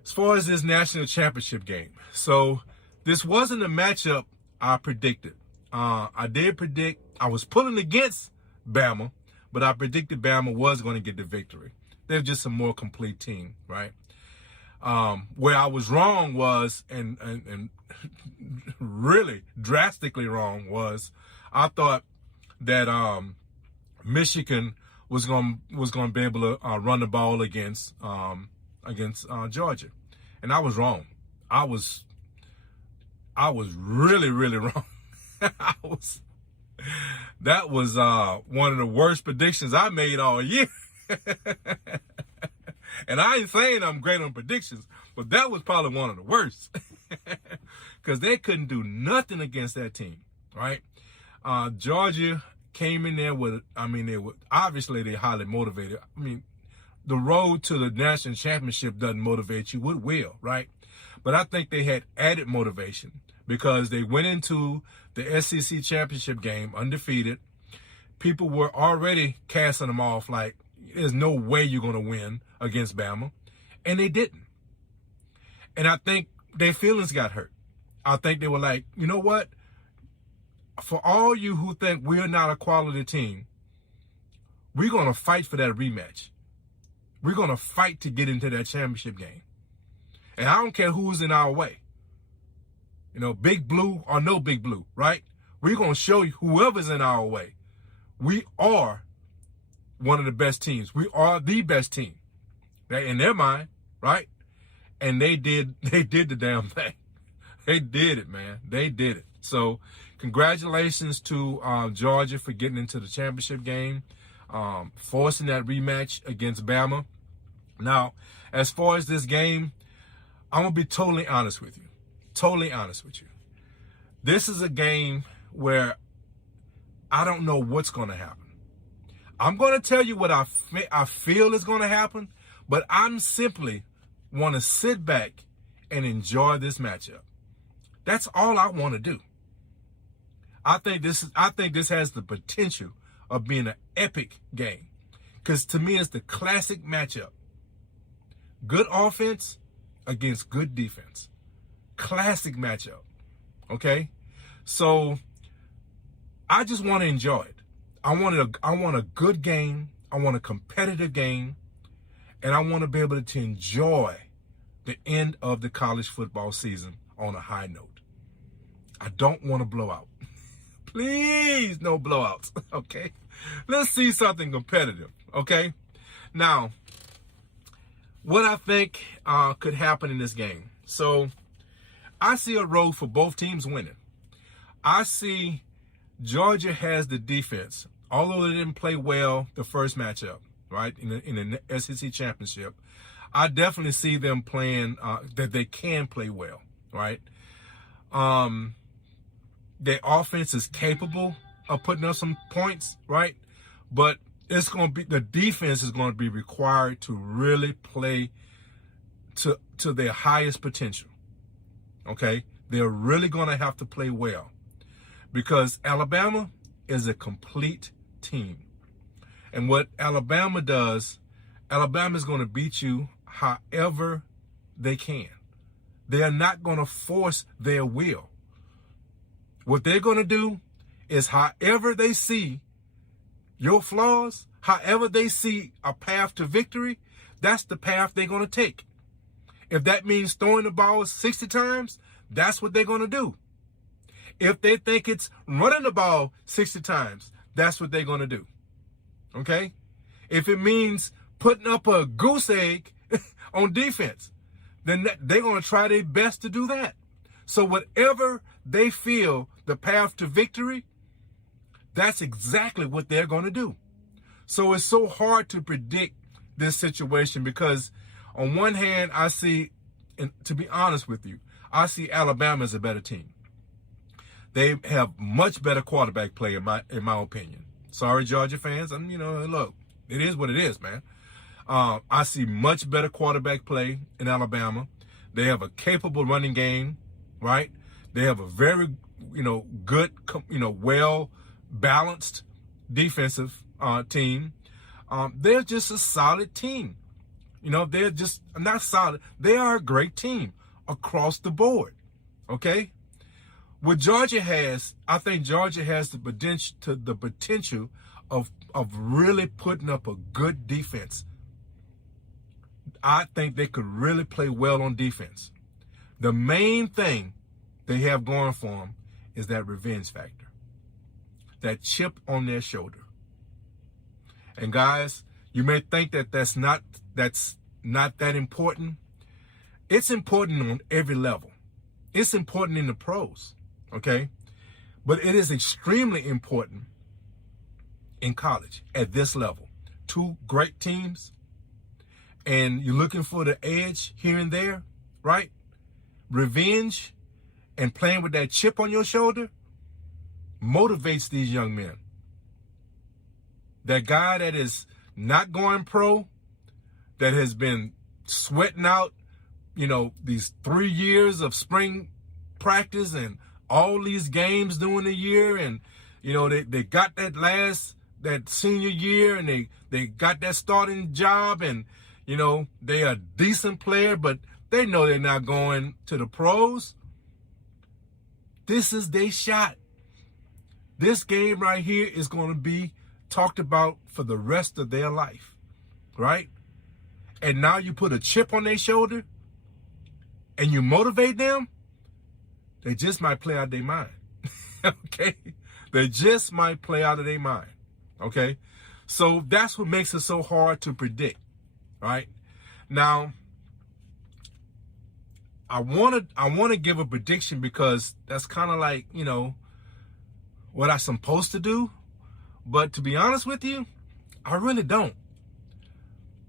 As far as this national championship game, so this wasn't a matchup I predicted. I did predict, I was pulling against Bama, but I predicted Bama was going to get the victory. They're just a more complete team, right? Where I was wrong was, and really drastically wrong was, I thought that Michigan was going to be able to run the ball against Georgia, and I was wrong. I was really, really wrong. That was one of the worst predictions I made all year. And I ain't saying I'm great on predictions, but that was probably one of the worst because they couldn't do nothing against that team, right? Georgia came in there with, obviously they're highly motivated. I mean, the road to the national championship doesn't motivate you. It will, right? But I think they had added motivation because they went into the SEC championship game undefeated. People were already casting them off like, there's no way you're going to win against Bama. And they didn't. And I think their feelings got hurt. I think they were like, you know what? For all you who think we're not a quality team, we're going to fight for that rematch. We're going to fight to get into that championship game. And I don't care who's in our way. Big blue or no big blue, right? We're going to show you whoever's in our way. We are one of the best teams. We are the best team. In their mind, right? And they did the damn thing. They did it, man. They did it. So congratulations to Georgia for getting into the championship game, forcing that rematch against Bama. Now, as far as this game, I'm going to be totally honest with you. Totally honest with you. This is a game where I don't know what's going to happen. I'm going to tell you what I feel is going to happen, but I'm simply want to sit back and enjoy this matchup. That's all I want to do. I think this has the potential of being an epic game because to me it's the classic matchup. Good offense against good defense. Classic matchup. Okay? So I just want to enjoy it. I want a good game. I want a competitive game. And I want to be able to enjoy the end of the college football season on a high note. I don't want to blow out. Please, no blowouts. Okay? Let's see something competitive. Okay? Now, what I think could happen in this game. So, I see a road for both teams winning. I see Georgia has the defense. Although they didn't play well the first matchup, right, in the SEC championship, I definitely see them playing that they can play well, right? their offense is capable of putting up some points, right? But it's going to be, the defense is going to be required to really play to their highest potential. Okay? They're really going to have to play well because Alabama is a complete team. And what Alabama does, Alabama is going to beat you however they can. They are not going to force their will. What they're going to do is however they see your flaws, however they see a path to victory, that's the path they're going to take. If that means throwing the ball 60 times, that's what they're going to do. If they think it's running the ball 60 times, that's what they're going to do. Okay? If it means putting up a goose egg on defense, then they're going to try their best to do that. So whatever they feel the path to victory, that's exactly what they're going to do. So it's so hard to predict this situation because on one hand, I see, and to be honest with you, I see Alabama as a better team. They have much better quarterback play in my opinion. Sorry, Georgia fans. Look, it is what it is, man. I see much better quarterback play in Alabama. They have a capable running game, right? They have a very, good, well-balanced defensive team. They're just a solid team. They're just not solid. They are a great team across the board, okay? What Georgia has, I think Georgia has the potential of really putting up a good defense. I think they could really play well on defense. The main thing they have going for them is that revenge factor, that chip on their shoulder. And guys, you may think that that's not that important. It's important on every level. It's important in the pros, okay? But it is extremely important in college at this level. Two great teams, and you're looking for the edge here and there, right? Revenge and playing with that chip on your shoulder motivates these young men. That guy that is not going pro, that has been sweating out, these 3 years of spring practice and all these games during the year, and they got that senior year, and they got that starting job, and they are a decent player, but they know they're not going to the pros. This is their shot. This game right here is going to be talked about for the rest of their life, right? And now you put a chip on their shoulder and you motivate them, they just might play out of their mind, okay? They just might play out of their mind, okay? So that's what makes it so hard to predict, right? Now, I want to give a prediction because that's kind of like, what I'm supposed to do. But to be honest with you, I really don't.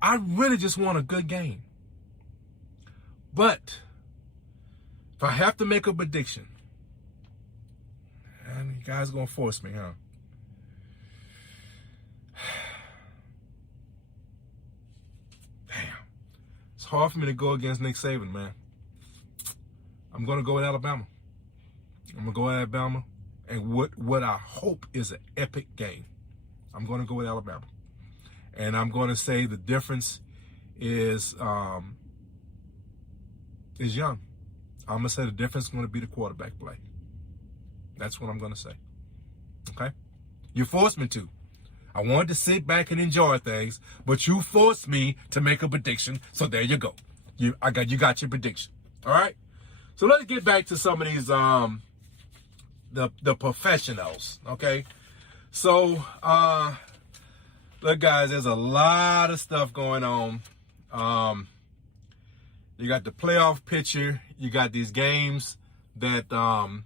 I really just want a good game. But if I have to make a prediction, and you guys gonna force me, huh? Damn. It's hard for me to go against Nick Saban, man. I'm gonna go with Alabama. I'm gonna go with Alabama. And what I hope is an epic game. I'm going to go with Alabama. And I'm going to say the difference is young. I'm going to say the difference is going to be the quarterback play. That's what I'm going to say. Okay? You forced me to. I wanted to sit back and enjoy things, but you forced me to make a prediction. So there you go. You got your prediction. All right? So let's get back to some of these the professionals, okay? So, look, guys, there's a lot of stuff going on. You got the playoff picture. You got these games that, and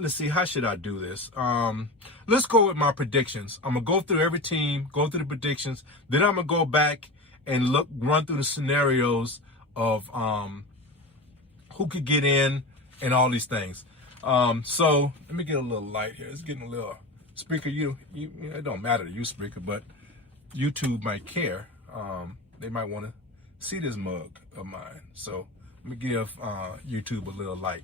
let's see, how should I do this? Let's go with my predictions. I'm going to go through every team, go through the predictions. Then I'm going to go back and run through the scenarios of who could get in and all these things. So let me get a little light here. It's getting a little speaker. It don't matter to you, speaker, but YouTube might care. They might want to see this mug of mine. So let me give YouTube a little light.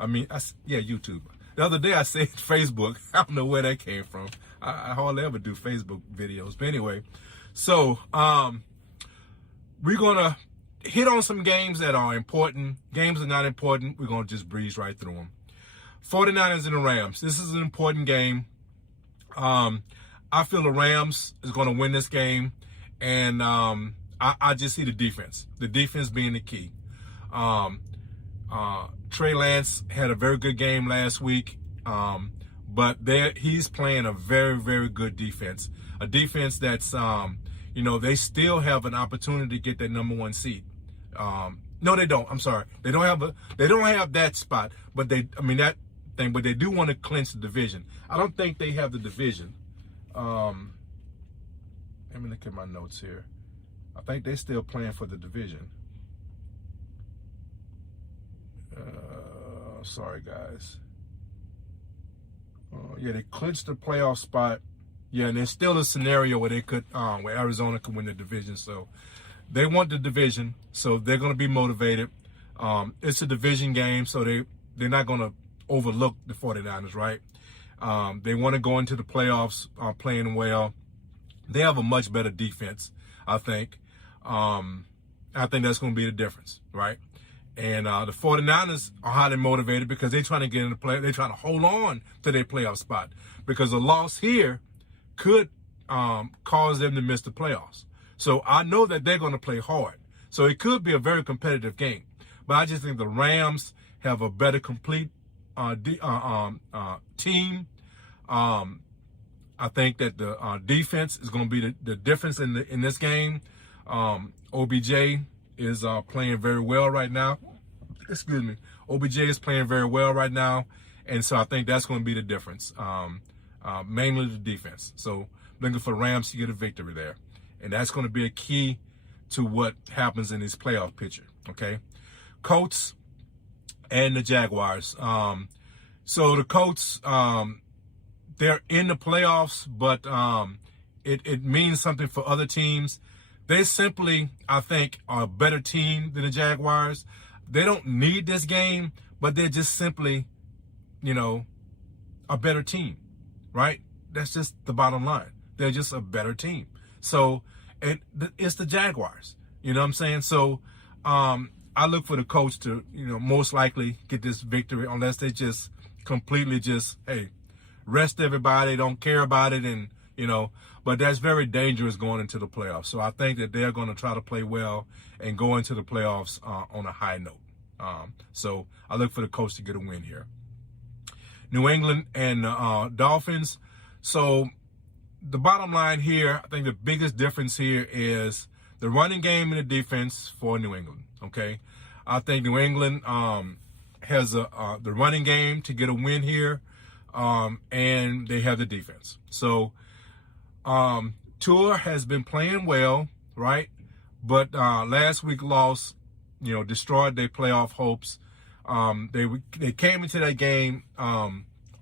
Yeah, YouTube. The other day I said Facebook. I don't know where that came from. I hardly ever do Facebook videos. But anyway, so we're going to hit on some games that are important. Games are not important. We're going to just breeze right through them. 49ers and the Rams. This is an important game. I feel the Rams is going to win this game. And I just see the defense. The defense being the key. Trey Lance had a very good game last week. But he's playing a very, very good defense. A defense that's, they still have an opportunity to get that #1 seed. No, they don't. I'm sorry. They don't have that spot, but they do want to clinch the division. I don't think they have the division. Let me look at my notes here. I think they're still playing for the division. Sorry, guys. Yeah, they clinched the playoff spot. Yeah, and there's still a scenario where they could, where Arizona could win the division. So they want the division, so they're going to be motivated. It's a division game, so they're not going to overlook the 49ers, right? They want to go into the playoffs playing well. They have a much better defense, I think. I think that's going to be the difference, right? And the 49ers are highly motivated because they're trying to get in the play. They're trying to hold on to their playoff spot because a loss here could cause them to miss the playoffs. So I know that they're going to play hard. So it could be a very competitive game. But I just think the Rams have a better complete team. I think that the defense is going to be the difference in this game. OBJ is playing very well right now. Excuse me. OBJ is playing very well right now. And so I think that's going to be the difference, mainly the defense. So looking for Rams to get a victory there. And that's going to be a key to what happens in this playoff picture, okay? Colts and the Jaguars. So the Colts, they're in the playoffs, but it means something for other teams. They simply, I think, are a better team than the Jaguars. They don't need this game, but they're just simply, a better team, right? That's just the bottom line. They're just a better team. So it's the Jaguars. You know what I'm saying? So I look for the coach to, most likely get this victory unless they just completely hey, rest everybody, don't care about it, and, but that's very dangerous going into the playoffs. So I think that they're going to try to play well and go into the playoffs on a high note. So I look for the coach to get a win here. New England and Dolphins. So the bottom line here, I think the biggest difference here is the running game and the defense for New England, okay? I think New England has the running game to get a win here, and they have the defense. So Tua has been playing well, right? But last week loss, destroyed their playoff hopes. They came into that game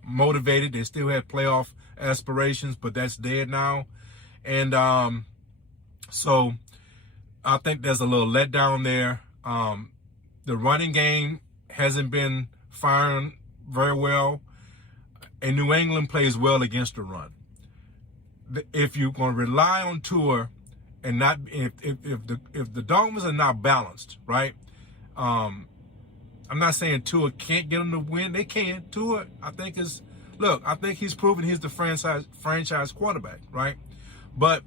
motivated. They still had playoff aspirations, but that's dead now. And so I think there's a little letdown there. The running game hasn't been firing very well, and New England plays well against the run. If you're going to rely on Tua and not if the Dolphins are not balanced, right? I'm not saying Tua can't get them to win. They can. Tua, I think he's proven he's the franchise quarterback, right? But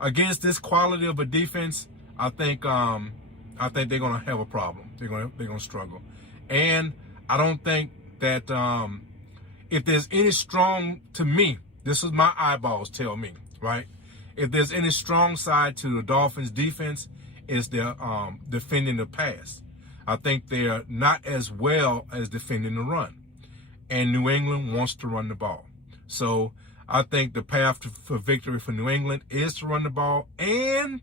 against this quality of a defense, I think they're gonna have a problem. They're gonna struggle, and I don't think that if there's any strong, to me, this is my eyeballs tell me, right? If there's any strong side to the Dolphins defense, is their defending the pass. I think they're not as well as defending the run. And New England wants to run the ball. So I think the path for victory for New England is to run the ball, and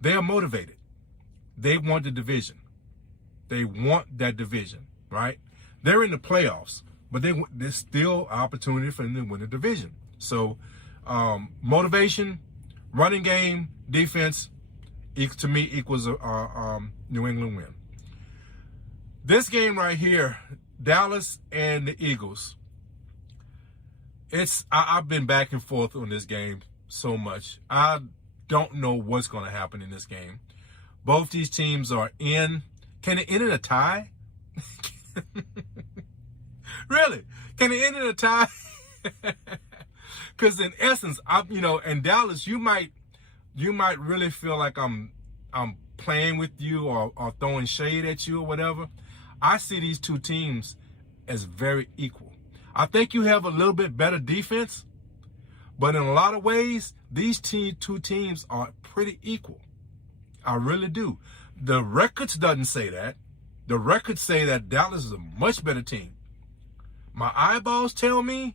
they're motivated. They want the division. They want that division, right? They're in the playoffs, but there's still opportunity for them to win the division. So motivation, running game, defense, to me equals a New England win. This game right here, Dallas and the Eagles. I've been back and forth on this game so much. I don't know what's going to happen in this game. Both these teams are in. Can it end in a tie? Really? Can it end in a tie? Because in essence, in Dallas, you might really feel like I'm playing with you or throwing shade at you or whatever. I see these two teams as very equal. I think you have a little bit better defense, but in a lot of ways, these two teams are pretty equal. I really do. The records doesn't say that. The records say that Dallas is a much better team. My eyeballs tell me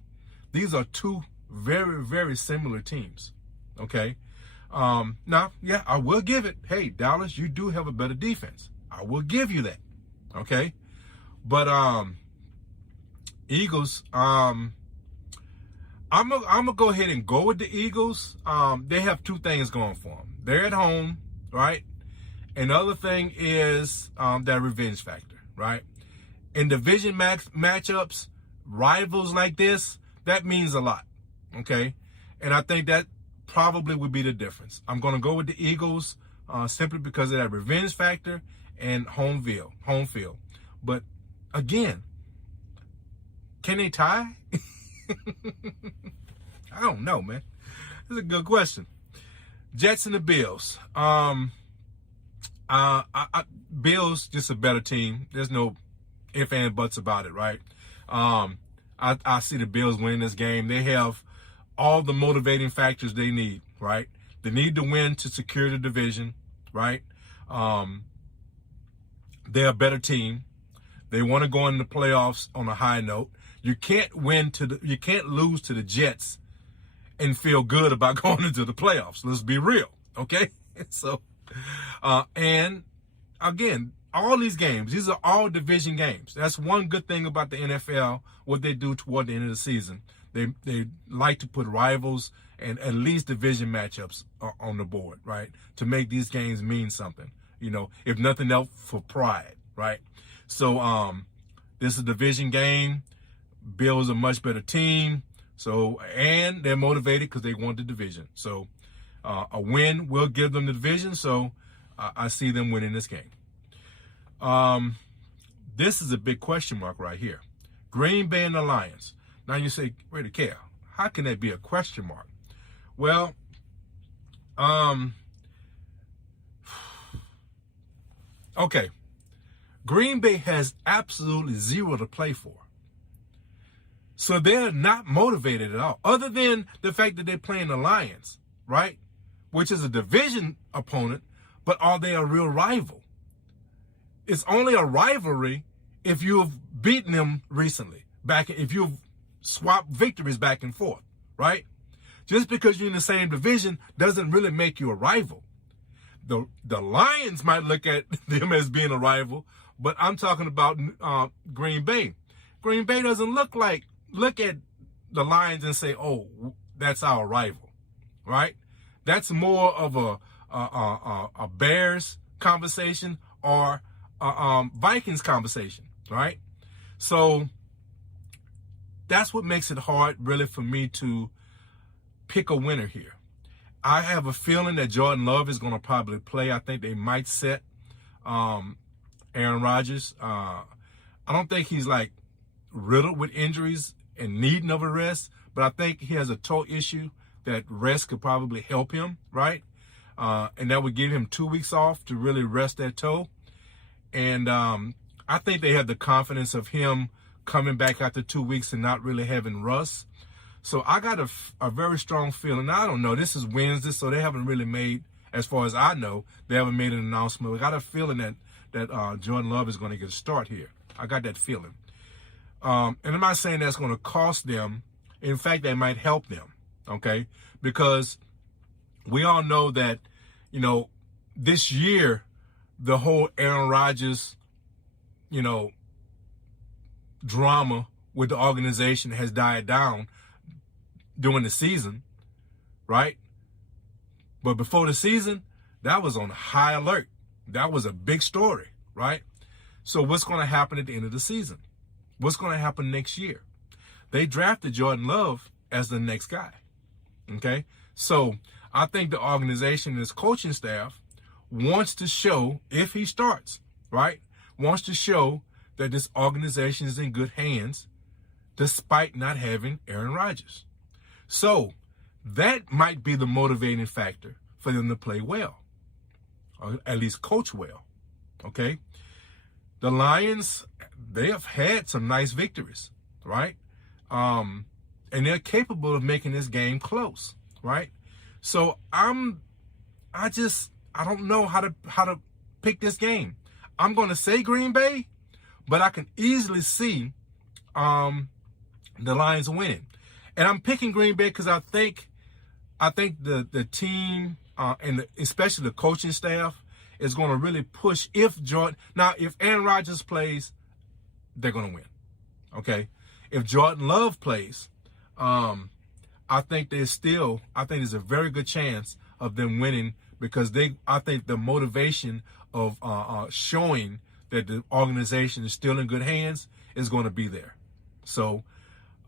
these are two very, very similar teams. Okay. Now, yeah, I will give it. Hey, Dallas, you do have a better defense. I will give you that. Okay. But Eagles, I'm gonna go ahead and go with the Eagles. They have two things going for them. They're at home, right? And the other thing is that revenge factor, right? In division matchups, rivals like this, that means a lot, okay? And I think that probably would be the difference. I'm going to go with the Eagles simply because of that revenge factor and home field. But again, can they tie? I don't know, man. That's a good question. Jets and the Bills. Bills just a better team. There's no ifs and buts about it, right? I see the Bills winning this game. They have all the motivating factors they need, right? They need to win to secure the division, right? They're a better team. They want to go in the playoffs on a high note. You can't lose to the Jets and feel good about going into the playoffs. Let's be real, okay? So, and again, all these games, these are all division games. That's one good thing about the NFL, what they do toward the end of the season. They like to put rivals and at least division matchups on the board, right? To make these games mean something, if nothing else for pride, right? So, this is a division game. Bills a much better team. So, and they're motivated because they want the division. So, a win will give them the division. So, I see them winning this game. This is a big question mark right here. Green Bay and the Lions. Now you say, RaiderKev, how can that be a question mark? Well, okay. Green Bay has absolutely zero to play for. So they're not motivated at all, other than the fact that they're playing the Lions, right? Which is a division opponent, but are they a real rival? It's only a rivalry if you've beaten them recently, if you've swapped victories back and forth, right? Just because you're in the same division doesn't really make you a rival. The Lions might look at them as being a rival, but I'm talking about Green Bay. Green Bay doesn't look at the Lions and say, oh, that's our rival, right? That's more of a Bears conversation or a Vikings conversation, right? So that's what makes it hard, really, for me to pick a winner here. I have a feeling that Jordan Love is going to probably play. I think they might set Aaron Rodgers. I don't think he's riddled with injuries and needing of a rest, but I think he has a toe issue that rest could probably help him, right? And that would give him 2 weeks off to really rest that toe. And I think they have the confidence of him coming back after 2 weeks and not really having rust. So I got a very strong feeling. Now, I don't know. This is Wednesday, so they haven't really made, as far as I know, they haven't made an announcement. I got a feeling that Jordan Love is going to get a start here. I got that feeling. And I'm not saying that's going to cost them. In fact, that might help them, okay? Because we all know that, this year, the whole Aaron Rodgers, drama with the organization has died down during the season, right? But before the season, that was on high alert. That was a big story, right? So what's going to happen at the end of the season? What's going to happen next year? They drafted Jordan Love as the next guy, okay? So I think the organization and its coaching staff wants to show, if he starts, right, wants to show that this organization is in good hands despite not having Aaron Rodgers. So that might be the motivating factor for them to play well, or at least coach well, okay? The Lions, they have had some nice victories, right? And they're capable of making this game close, right? So I don't know how to pick this game. I'm going to say Green Bay, but I can easily see the Lions winning. And I'm picking Green Bay because I think the team and especially the coaching staff is going to really push. If Aaron Rodgers plays, they're going to win. Okay. If Jordan Love plays, I think there's a very good chance of them winning because I think the motivation of showing that the organization is still in good hands is going to be there. So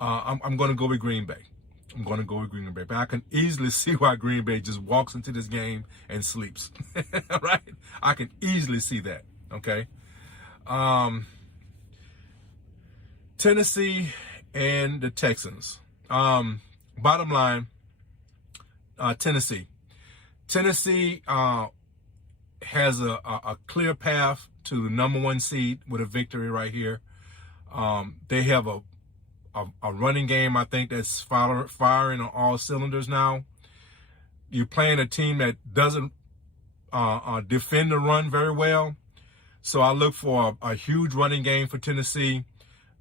I'm going to go with Green Bay. But I can easily see why Green Bay just walks into this game and sleeps. Right? I can easily see that. Okay. Tennessee and the Texans. Bottom line, Tennessee. Tennessee has a clear path to the #1 seed with a victory right here. They have a running game, I think, that's firing on all cylinders now. You're playing a team that doesn't defend the run very well. So I look for a huge running game for Tennessee.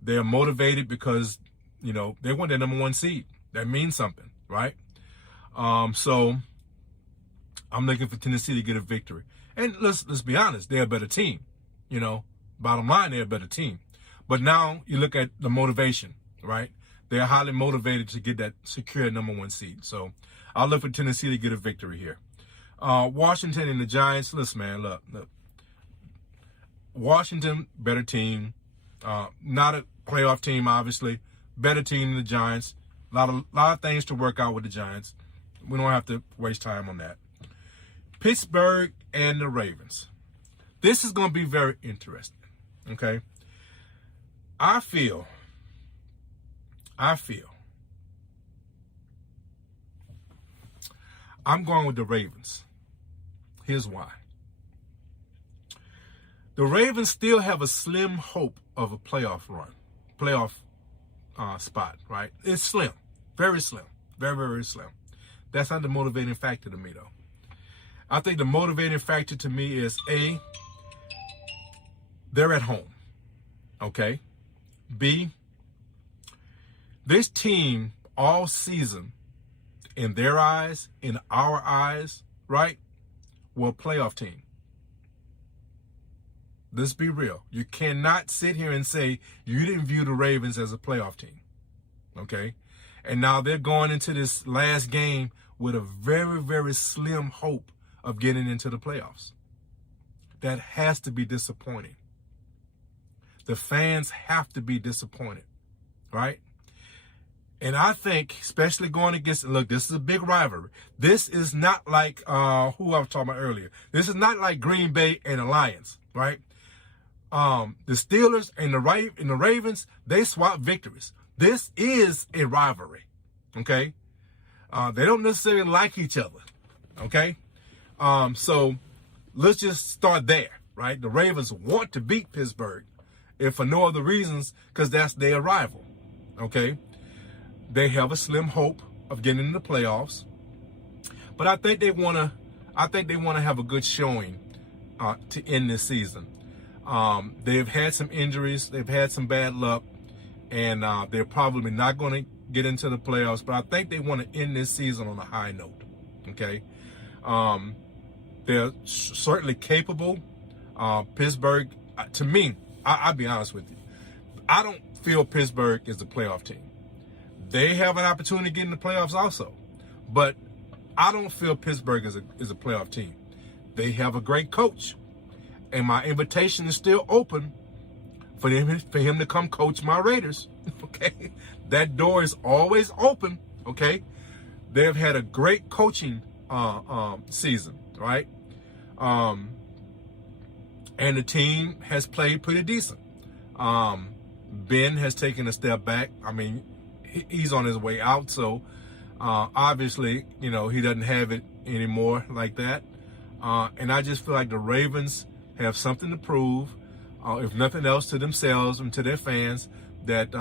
They're motivated because, they want their #1 seed. That means something, right? So I'm looking for Tennessee to get a victory. And let's be honest, they're a better team. Bottom line, they're a better team. But now you look at the motivation, right? They're highly motivated to get that secure #1 seed. So I'll look for Tennessee to get a victory here. Washington and the Giants. Listen, man, look. Washington, better team. Not a playoff team, obviously. Better team than the Giants. A lot of things to work out with the Giants. We don't have to waste time on that. Pittsburgh and the Ravens. This is going to be very interesting, okay? I feel I'm going with the Ravens. Here's why. The Ravens still have a slim hope of a playoff spot, right? It's slim, very slim, very, very slim. That's not the motivating factor to me, though. I think the motivating factor to me is A, they're at home, okay? B, this team all season, in their eyes, in our eyes, right, were a playoff team. Let's be real. You cannot sit here and say you didn't view the Ravens as a playoff team, okay? And now they're going into this last game with a very, very slim hope of getting into the playoffs. That has to be disappointing. The fans have to be disappointed, right? And I think, especially going against, look, this is a big rivalry. This is not like who I was talking about earlier. This is not like Green Bay and the Lions, right? The Steelers and the Ravens, they swap victories. This is a rivalry, okay? They don't necessarily like each other, okay? So let's just start there, right? The Ravens want to beat Pittsburgh, if for no other reasons, because that's their rival, okay? They have a slim hope of getting in the playoffs, but I think they want to have a good showing to end this season. They've had some injuries, they've had some bad luck, and they're probably not going to get into the playoffs, but I think they want to end this season on a high note, okay? They're certainly capable. Pittsburgh, to me, I'll be honest with you, I don't feel Pittsburgh is a playoff team. They have an opportunity to get in the playoffs also. But I don't feel Pittsburgh is a playoff team. They have a great coach. And my invitation is still open for him to come coach my Raiders. Okay? That door is always open. Okay? They've had a great coaching season, right? And the team has played pretty decent. Ben has taken a step back. I mean, he's on his way out, so obviously, he doesn't have it anymore like that. And I just feel like the Ravens have something to prove, if nothing else to themselves and to their fans, that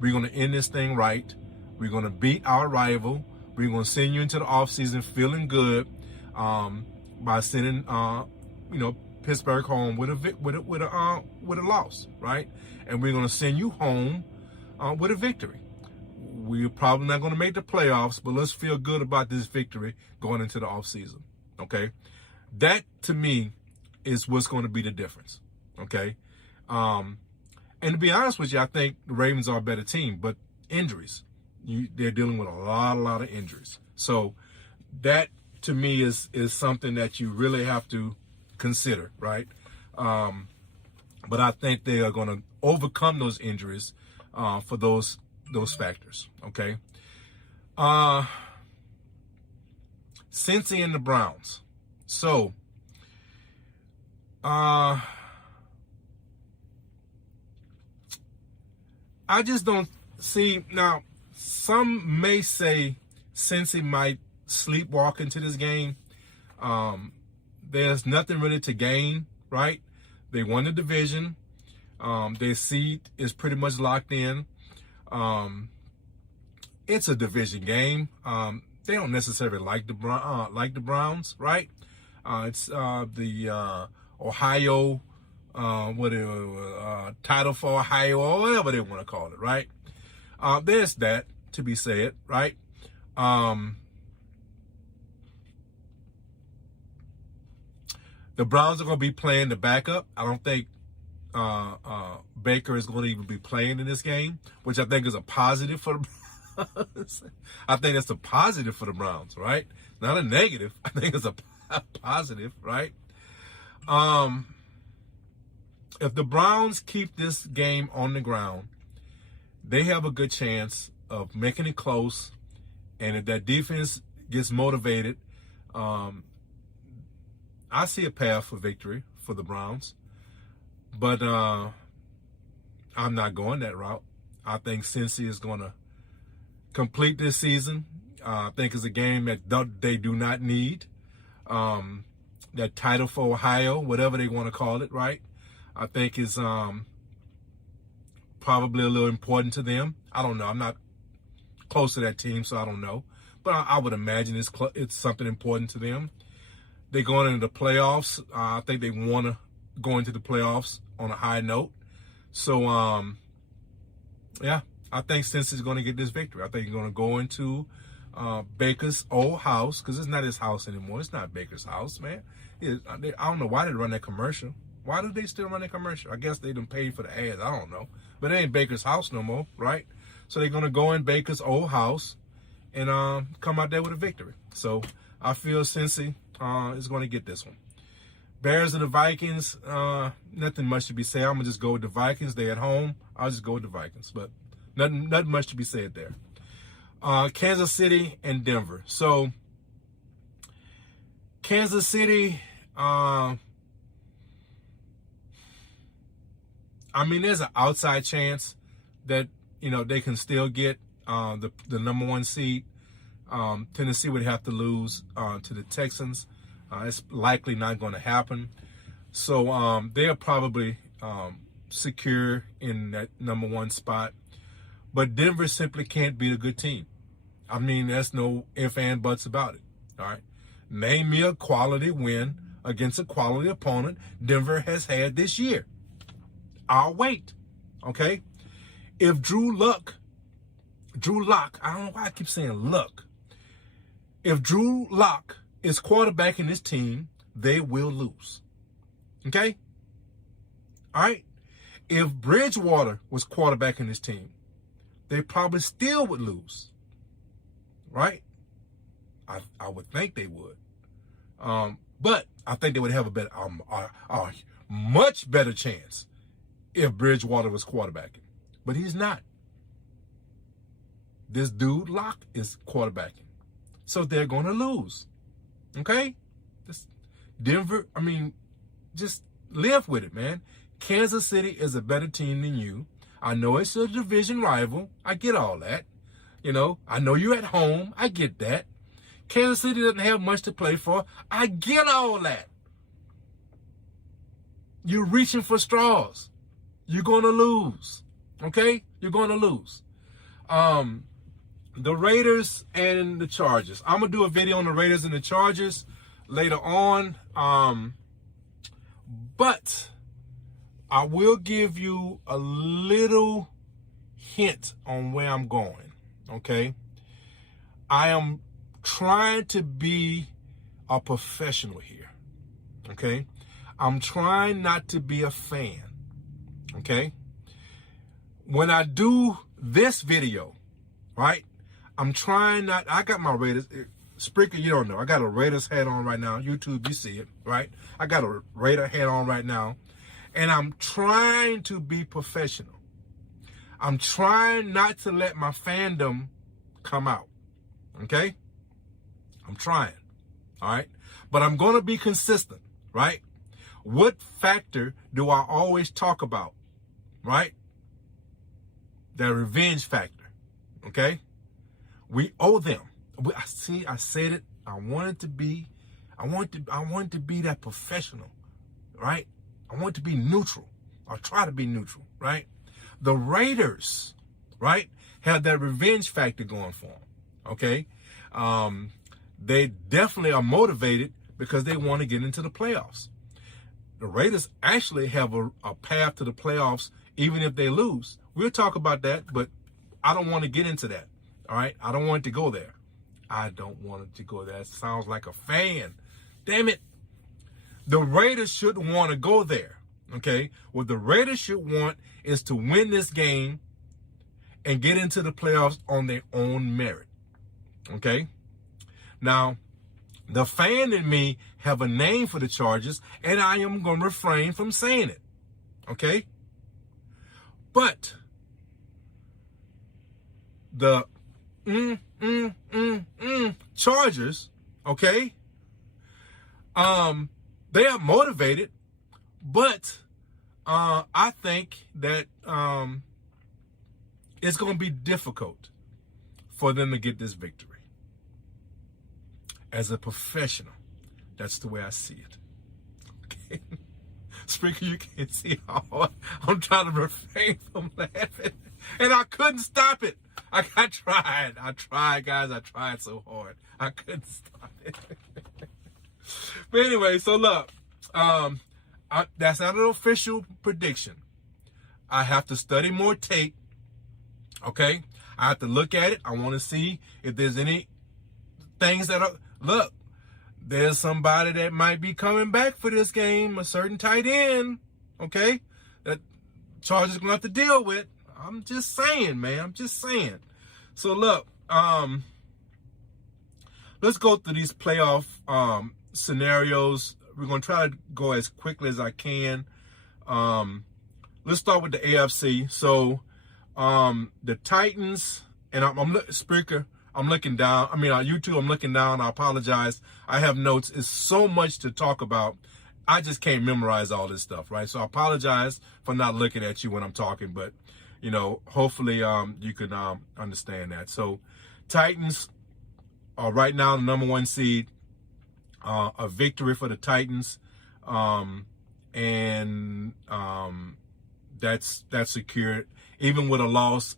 we're going to end this thing right. We're going to beat our rival. We're going to send you into the offseason feeling good by sending, Pittsburgh home with a loss, right? And we're going to send you home with a victory. We're probably not going to make the playoffs, but let's feel good about this victory going into the offseason, okay? That, to me, is what's going to be the difference, okay? And to be honest with you, I think the Ravens are a better team, but injuries. They're dealing with a lot of injuries. So that, to me, is something that you really have to consider, right? But I think they are going to overcome those injuries for those factors, okay? Cincy and the Browns. So, I just don't see, now, some may say Cincy might sleepwalk into this game. There's nothing really to gain, right? They won the division. Their seed is pretty much locked in. It's a division game. They don't necessarily like the Browns, right? It's the Ohio, title for Ohio, or whatever they want to call it, right? There's that to be said, right? The Browns are going to be playing the backup. I don't think Baker is going to even be playing in this game, which I think is a positive for the Browns. I think that's a positive for the Browns, right? Not a negative. I think it's a positive, right? If the Browns keep this game on the ground, they have a good chance of making it close. And if that defense gets motivated, I see a path for victory for the Browns. But I'm not going that route. I think Cincy is going to complete this season. I think it's a game that they do not need. That title for Ohio, whatever they want to call it, right? I think is probably a little important to them. I don't know. I'm not close to that team, so I don't know. But I would imagine it's something important to them. They're going into the playoffs. I think they want to go into the playoffs on a high note. So, yeah, I think Cincy's going to get this victory. I think he's going to go into Baker's old house, because it's not his house anymore. It's not Baker's house, man. I don't know why they run that commercial. Why do they still run that commercial? I guess they done paid for the ads. I don't know. But it ain't Baker's house no more, right? So they're going to go in Baker's old house and come out there with a victory. So I feel Cincy is going to get this one. Bears and the Vikings, nothing much to be said. I'm going to just go with the Vikings. They're at home. I'll just go with the Vikings. But nothing much to be said there. Kansas City and Denver. So Kansas City, there's an outside chance that, they can still get the number one seed. Tennessee would have to lose to the Texans. It's likely not going to happen. So they're probably secure in that number one spot. But Denver simply can't beat a good team. There's no ifs and buts about it. All right. Name me a quality win against a quality opponent Denver has had this year. I'll wait. Okay. If Drew Lock, I don't know why I keep saying Luck. If Drew Lock is quarterbacking this team, they will lose. Okay? All right? If Bridgewater was quarterbacking this team, they probably still would lose, right? I would think they would. But I think they would have a much better chance if Bridgewater was quarterbacking. But he's not. This dude Locke is quarterbacking. So they're going to lose. Okay? Denver, just live with it, man. Kansas City is a better team than you. I know it's a division rival. I get all that. I know you're at home. I get that. Kansas City doesn't have much to play for. I get all that. You're reaching for straws. You're going to lose. Okay? You're going to lose. The Raiders and the Chargers. I'm going to do a video on the Raiders and the Chargers later on. But I will give you a little hint on where I'm going. Okay? I am trying to be a professional here. Okay? I'm trying not to be a fan. Okay? When I do this video, right? I'm trying not, I got my Raiders, Spreaker, you don't know. I got a Raiders hat on right now. YouTube, you see it, right? I got a Raider hat on right now. And I'm trying to be professional. I'm trying not to let my fandom come out. Okay? I'm trying. All right? But I'm going to be consistent, right? What factor do I always talk about? Right? The revenge factor. Okay? We owe them. I said it. I wanted to be that professional, right? I want to be neutral. I'll try to be neutral, right? The Raiders, right, have that revenge factor going for them, okay? They definitely are motivated because they want to get into the playoffs. The Raiders actually have a path to the playoffs even if they lose. We'll talk about that, but I don't want to get into that, all right? I don't want it to go there. I don't want it to go there. It sounds like a fan. Damn it. The Raiders shouldn't want to go there, okay? What the Raiders should want is to win this game and get into the playoffs on their own merit, okay? Now, the fan in me have a name for the Chargers, and I am going to refrain from saying it, okay? But the Chargers, okay? They are motivated, but I think that it's going to be difficult for them to get this victory. As a professional, that's the way I see it. Okay? Sprinkle, you can't see how hard I'm trying to refrain from laughing. And I couldn't stop it. I tried, guys. I tried so hard. I couldn't stop it. But anyway, so look, that's not an official prediction. I have to study more tape, okay? I have to look at it. I want to see if there's any things that are, look, there's somebody that might be coming back for this game, a certain tight end, okay, that Chargers going to have to deal with. I'm just saying, man. I'm just saying. So, look, let's go through these playoff scenarios. We're going to try to go as quickly as I can. Let's start with the AFC. So, the Titans, and Spreaker, I'm looking down. YouTube, I'm looking down. I apologize. I have notes. It's so much to talk about. I just can't memorize all this stuff, right? So I apologize for not looking at you when I'm talking, but, hopefully you can understand that. So Titans are right now the number 1 seed. A victory for the Titans. That's secured. Even with a loss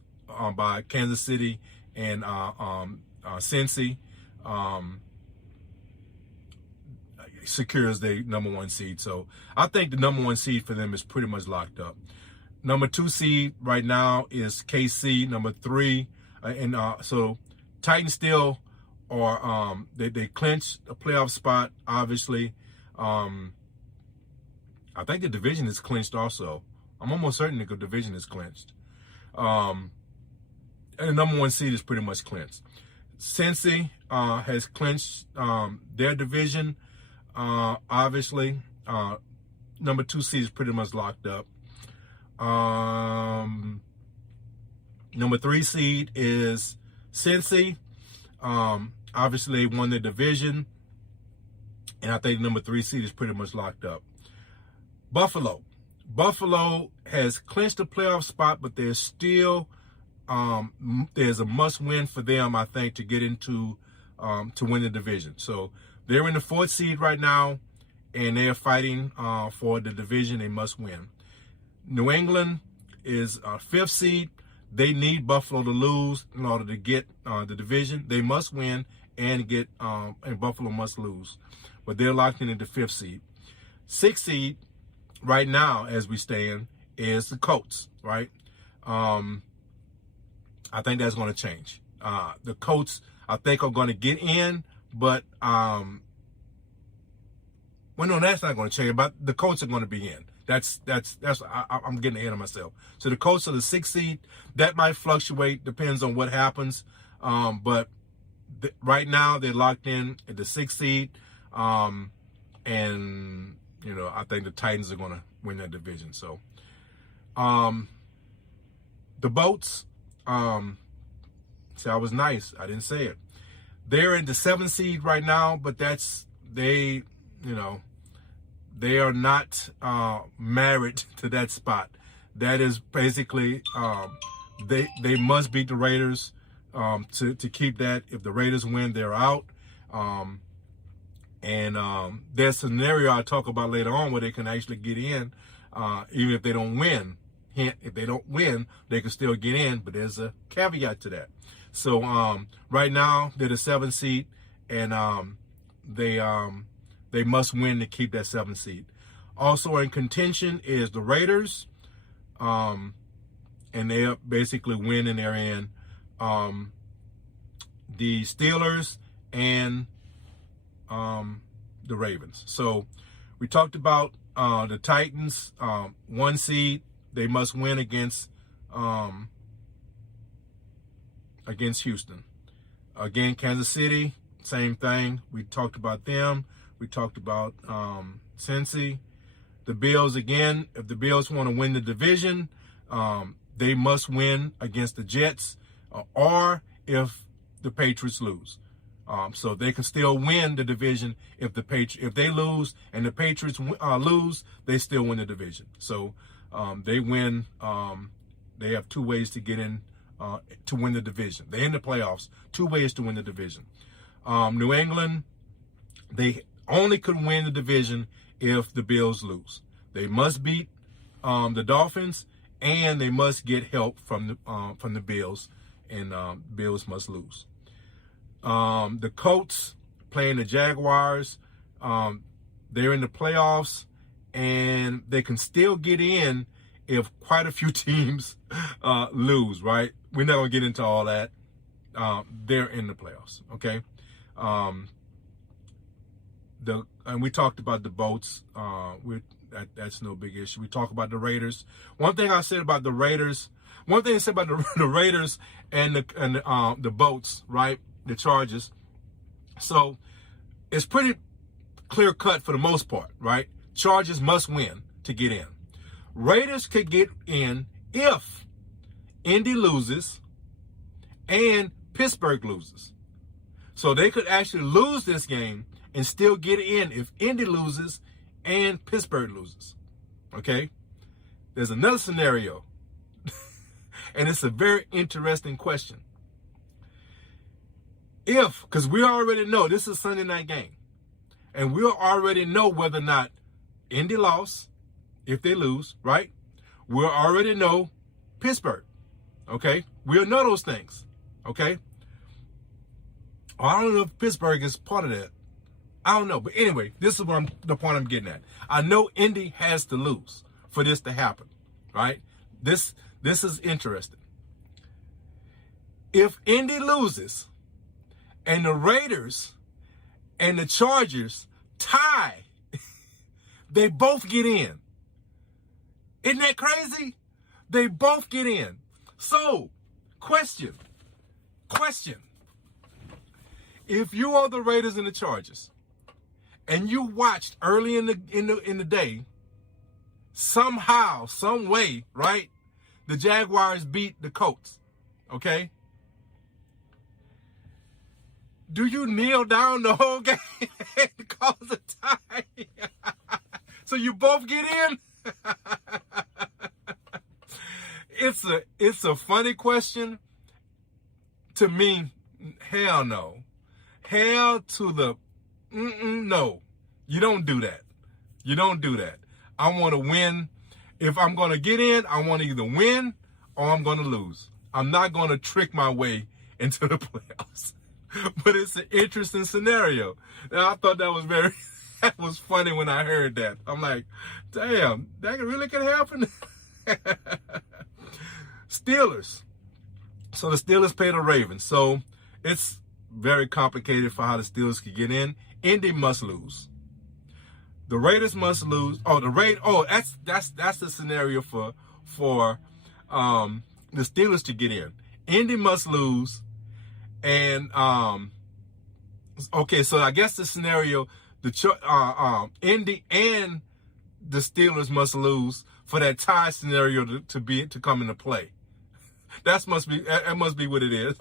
by Kansas City and Cincy, secures the number 1 seed. So I think the number 1 seed for them is pretty much locked up. Number 2 seed right now is KC. Number 3, so Titans still are they clinched a playoff spot. Obviously, I think the division is clinched also. I'm almost certain the division is clinched. And the number 1 seed is pretty much clinched. Cincy has clinched their division. Obviously, number 2 seed is pretty much locked up. Number 3 seed is Cincy. Obviously, they won the division. And I think number 3 seed is pretty much locked up. Buffalo. Buffalo has clinched the playoff spot, but there's still there's a must-win for them, I think, to get into to win the division. So they're in the 4th seed right now, and they are fighting for the division. They must win. New England is 5th seed. They need Buffalo to lose in order to get the division. They must win and get and Buffalo must lose, but they're locked in at the 5th seed. 6th seed right now, as we stand, is the Colts. Right. I think that's going to change. The Colts, I think, are going to get in, but well, no, that's not going to change. But the Colts are going to be in. I'm getting ahead of myself. So the Colts are the 6th seed. That might fluctuate, depends on what happens. But right now they're locked in at the 6th seed. And you know, I think the Titans are going to win that division. So, the Boats. See, I was nice. I didn't say it. They're in the 7th seed right now, but they are not married to that spot. That is basically they must beat the Raiders to keep that. If the Raiders win, they're out. And there's a scenario I'll talk about later on where they can actually get in, even if they don't win. If they don't win, they can still get in, but there's a caveat to that. So right now they're the 7th seed, and they must win to keep that 7th seed. Also in contention is the Raiders, and they are basically winning. They're in the Steelers and the Ravens. So we talked about the Titans, 1 seed. They must win against Houston. Again, Kansas City, same thing. We talked about them. We talked about Cincy. The Bills, again, if the Bills want to win the division, they must win against the Jets, or if the Patriots lose. So they can still win the division if they lose and the Patriots lose, they still win the division. So they win. They have 2 ways to get in to win the division. They're in the playoffs. 2 ways to win the division. New England, they only could win the division if the Bills lose. They must beat the Dolphins, and they must get help from the Bills, and Bills must lose. The Colts playing the Jaguars. They're in the playoffs, and they can still get in if quite a few teams lose, right? We're not going to get into all that. They're in the playoffs, okay? And we talked about the Boats. That's no big issue. We talk about the Raiders. One thing I said about the Raiders and the Boats, right? The Chargers. So it's pretty clear cut for the most part, right? Chargers must win to get in. Raiders could get in if Indy loses and Pittsburgh loses. So they could actually lose this game and still get in if Indy loses and Pittsburgh loses. Okay? There's another scenario. And it's a very interesting question. Because we already know this is a Sunday night game. And we already know whether or not Indy lost, if they lose, right? We'll already know Pittsburgh, okay? We'll know those things, okay? I don't know if Pittsburgh is part of that. I don't know. But anyway, this is the point I'm getting at. I know Indy has to lose for this to happen, right? This is interesting. If Indy loses and the Raiders and the Chargers tie, they both get in. Isn't that crazy? They both get in. So, question. If you are the Raiders and the Chargers, and you watched early in the day, somehow, some way, right? The Jaguars beat the Colts. Okay? Do you kneel down the whole game and cause a tie? So you both get in? It's a funny question. To me, hell no. Hell to the no. You don't do that. You don't do that. I want to win. If I'm going to get in, I want to either win or I'm going to lose. I'm not going to trick my way into the playoffs. But it's an interesting scenario. And I thought that was that was funny when I heard that. I'm like, damn, that really could happen. Steelers. So the Steelers play the Ravens. So it's very complicated for how the Steelers could get in. Indy must lose. The Raiders must lose. That's the scenario for the Steelers to get in. Indy must lose. And okay, so I guess the scenario, Indy and the Steelers must lose for that tie scenario to come into play. That must be what it is.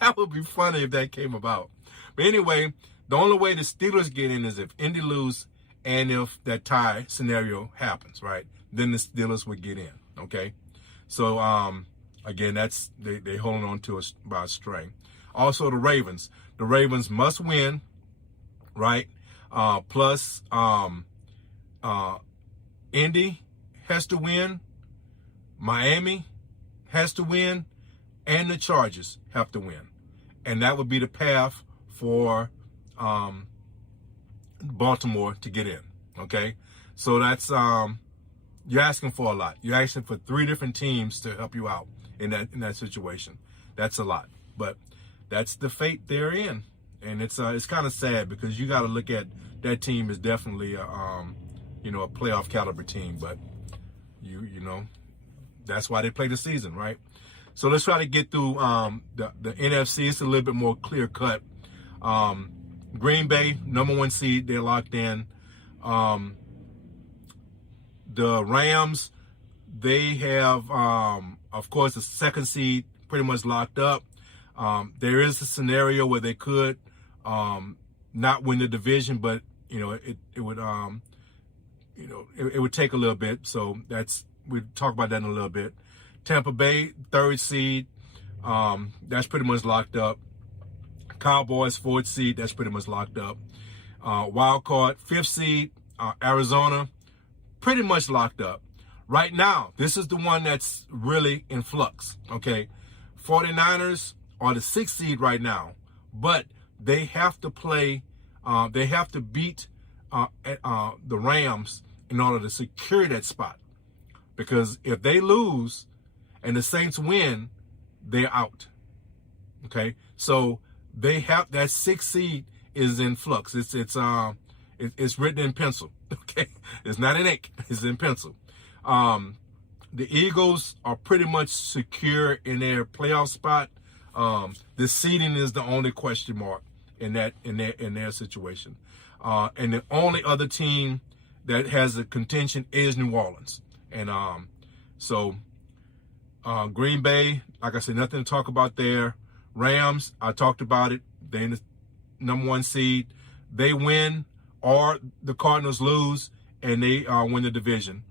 That would be funny if that came about. But anyway, the only way the Steelers get in is if Indy lose and if that tie scenario happens, right? Then the Steelers would get in. Okay, so again, that's they holding on to us by a string. Also, the Ravens. The Ravens must win, right? Plus, Indy has to win. Miami has to win. And the Chargers have to win. And that would be the path for Baltimore to get in. Okay? So that's, you're asking for a lot. You're asking for 3 different teams to help you out in that situation. That's a lot. But that's the fate they're in, and it's kind of sad because you got to look at that team as definitely a playoff caliber team. But you know that's why they play the season, right? So let's try to get through the NFC. It's a little bit more clear cut. Green Bay, number 1 seed, they're locked in. The Rams, they have of course the 2nd seed pretty much locked up. There is a scenario where they could not win the division, but it would it would take a little bit. So we'll talk about that in a little bit. Tampa Bay, 3rd seed, that's pretty much locked up. Cowboys, 4th seed, that's pretty much locked up. Wild card, 5th seed, Arizona, pretty much locked up. Right now, this is the one that's really in flux. Okay, 49ers are the 6th seed right now, but they have to play, they have to beat the Rams in order to secure that spot. Because if they lose and the Saints win, they're out. Okay, so they have that 6th seed is in flux. It's written in pencil. Okay, it's not in ink. It's in pencil. The Eagles are pretty much secure in their playoff spot. The seeding is the only question mark in their situation. And the only other team that has a contention is New Orleans. And so Green Bay, like I said, nothing to talk about there. Rams, I talked about it. They're in the number 1 seed. They win or the Cardinals lose and they win the division.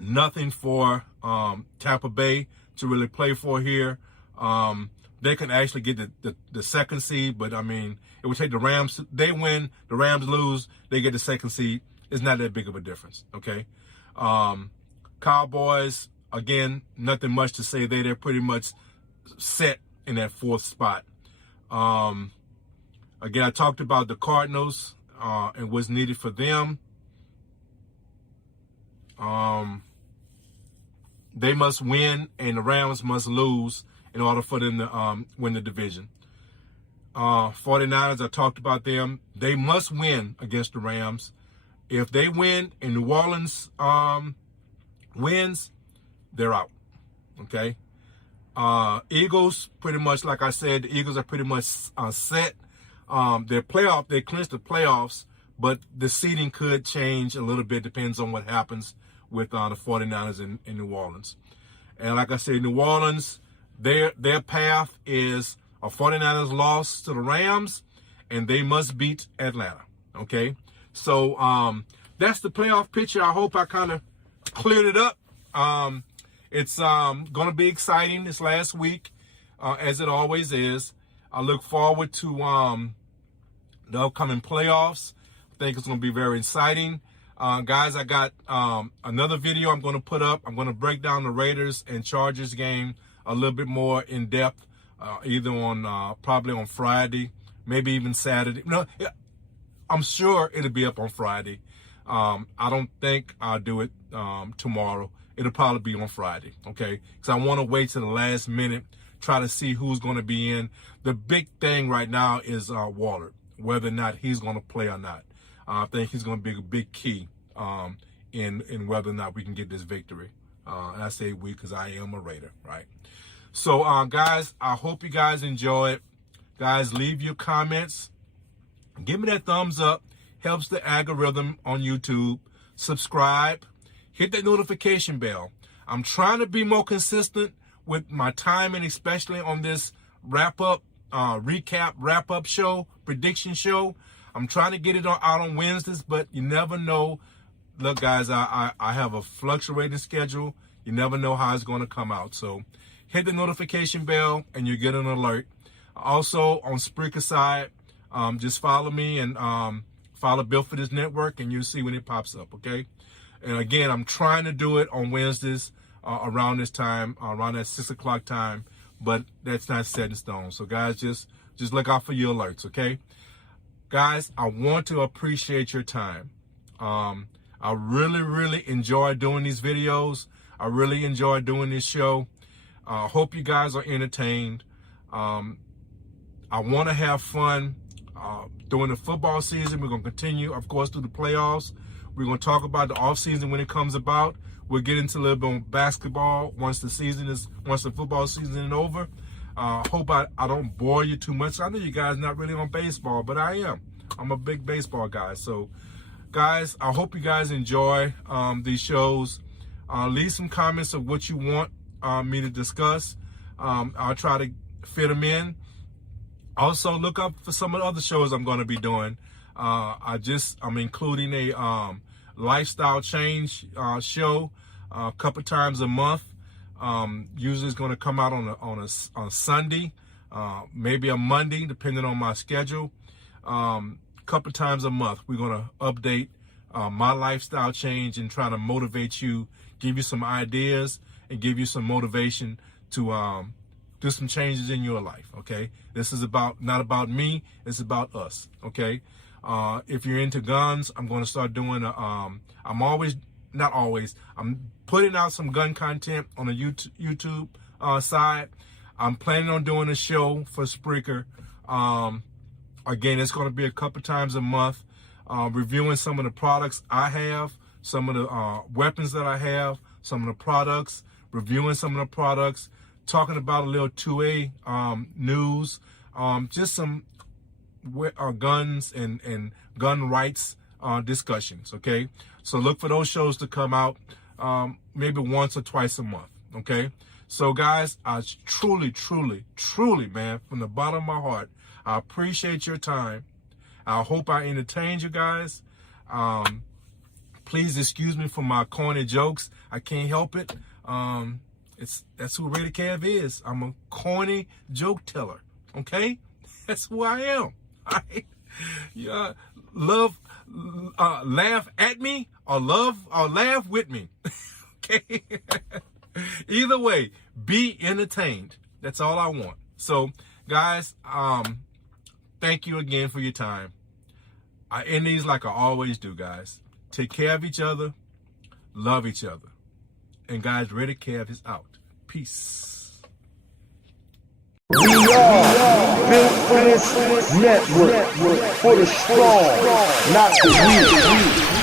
Nothing for Tampa Bay to really play for here. They can actually get the 2nd seed, but I mean, it would take the Rams. They win, the Rams lose, they get the 2nd seed. It's not that big of a difference. Okay. Cowboys, again, nothing much to say there. They're pretty much set in that 4th spot. Again, I talked about the Cardinals and what's needed for them. They must win and the Rams must lose in order for them to win the division. 49ers, I talked about them. They must win against the Rams If they win and New Orleans wins, they're out. Okay. Eagles, pretty much, like I said, the Eagles are pretty much set. They clinched the playoffs, but the seeding could change a little bit, depends on what happens with the 49ers in New Orleans. And like I said, New Orleans, their path is a 49ers loss to the Rams, and they must beat Atlanta. Okay, so that's the playoff picture. I hope I kind of cleared it up. It's going to be exciting this last week, as it always is. I look forward to the upcoming playoffs. I think it's going to be very exciting. Guys, I got another video I'm going to put up. I'm going to break down the Raiders and Chargers game a little bit more in depth, either on probably on Friday, maybe even Saturday. No, I'm sure it'll be up on Friday. I don't think I'll do it tomorrow. It'll probably be on Friday, okay? Because I want to wait till the last minute, try to see who's going to be in. The big thing right now is Waller, whether or not he's going to play or not. I think he's going to be a big key in whether or not we can get this victory. And I say we because I am a Raider, right? So, guys, I hope you guys enjoy it. Guys, leave your comments. Give me that thumbs up. Helps the algorithm on YouTube. Subscribe. Hit that notification bell. I'm trying to be more consistent with my timing, especially on this wrap-up show, prediction show. I'm trying to get it out on Wednesdays, but you never know. Look, guys, I have a fluctuating schedule. You never know how it's going to come out. So hit the notification bell, and you get an alert. Also, on Spreaker side, just follow me and follow Built for This Network, and you'll see when it pops up, okay? And again, I'm trying to do it on Wednesdays around this time, around that 6 o'clock time, but that's not set in stone. So, guys, just look out for your alerts, okay? Guys, I want to appreciate your time. I really, really enjoy doing these videos. I really enjoy doing this show. Hope you guys are entertained. I want to have fun during the football season. We're going to continue, of course, through the playoffs. We're going to talk about the off season when it comes about. We'll get into a little bit on basketball once the football season is over. Hope I don't bore you too much. I know you guys not really on baseball, but I am. I'm a big baseball guy. So, guys, I hope you guys enjoy these shows. Leave some comments of what you want me to discuss. I'll try to fit them in. Also, look up for some of the other shows I'm going to be doing. I'm including a lifestyle change show a couple times a month. Usually it's going to come out on a Sunday, maybe a Monday, depending on my schedule. Couple times a month, we're going to update my lifestyle change and try to motivate you, give you some ideas, and give you some motivation to do some changes in your life. Okay, this is not about me. It's about us. Okay. If you're into guns, I'm going to start doing I'm putting out some gun content on the YouTube side. I'm planning on doing a show for Spreaker. Again, it's going to be a couple times a month, reviewing some of the products I have, some of the weapons that I have, some of the products, reviewing some of the products, talking about a little 2A news, just some guns and gun rights discussions. Okay, so look for those shows to come out maybe once or twice a month. Okay, so guys, I truly, man, from the bottom of my heart, I appreciate your time. I hope I entertained you guys. Please excuse me for my corny jokes. I can't help it. That's who RaiderKev is. I'm a corny joke teller. Okay, that's who I am. Right? Yeah, laugh at me or laugh with me. Okay. Either way, be entertained. That's all I want. So, guys, thank you again for your time. I end these like I always do, guys. Take care of each other, love each other, and guys, RaiderKev is out. Peace. We are Built for This Network, for the strong, not the weak.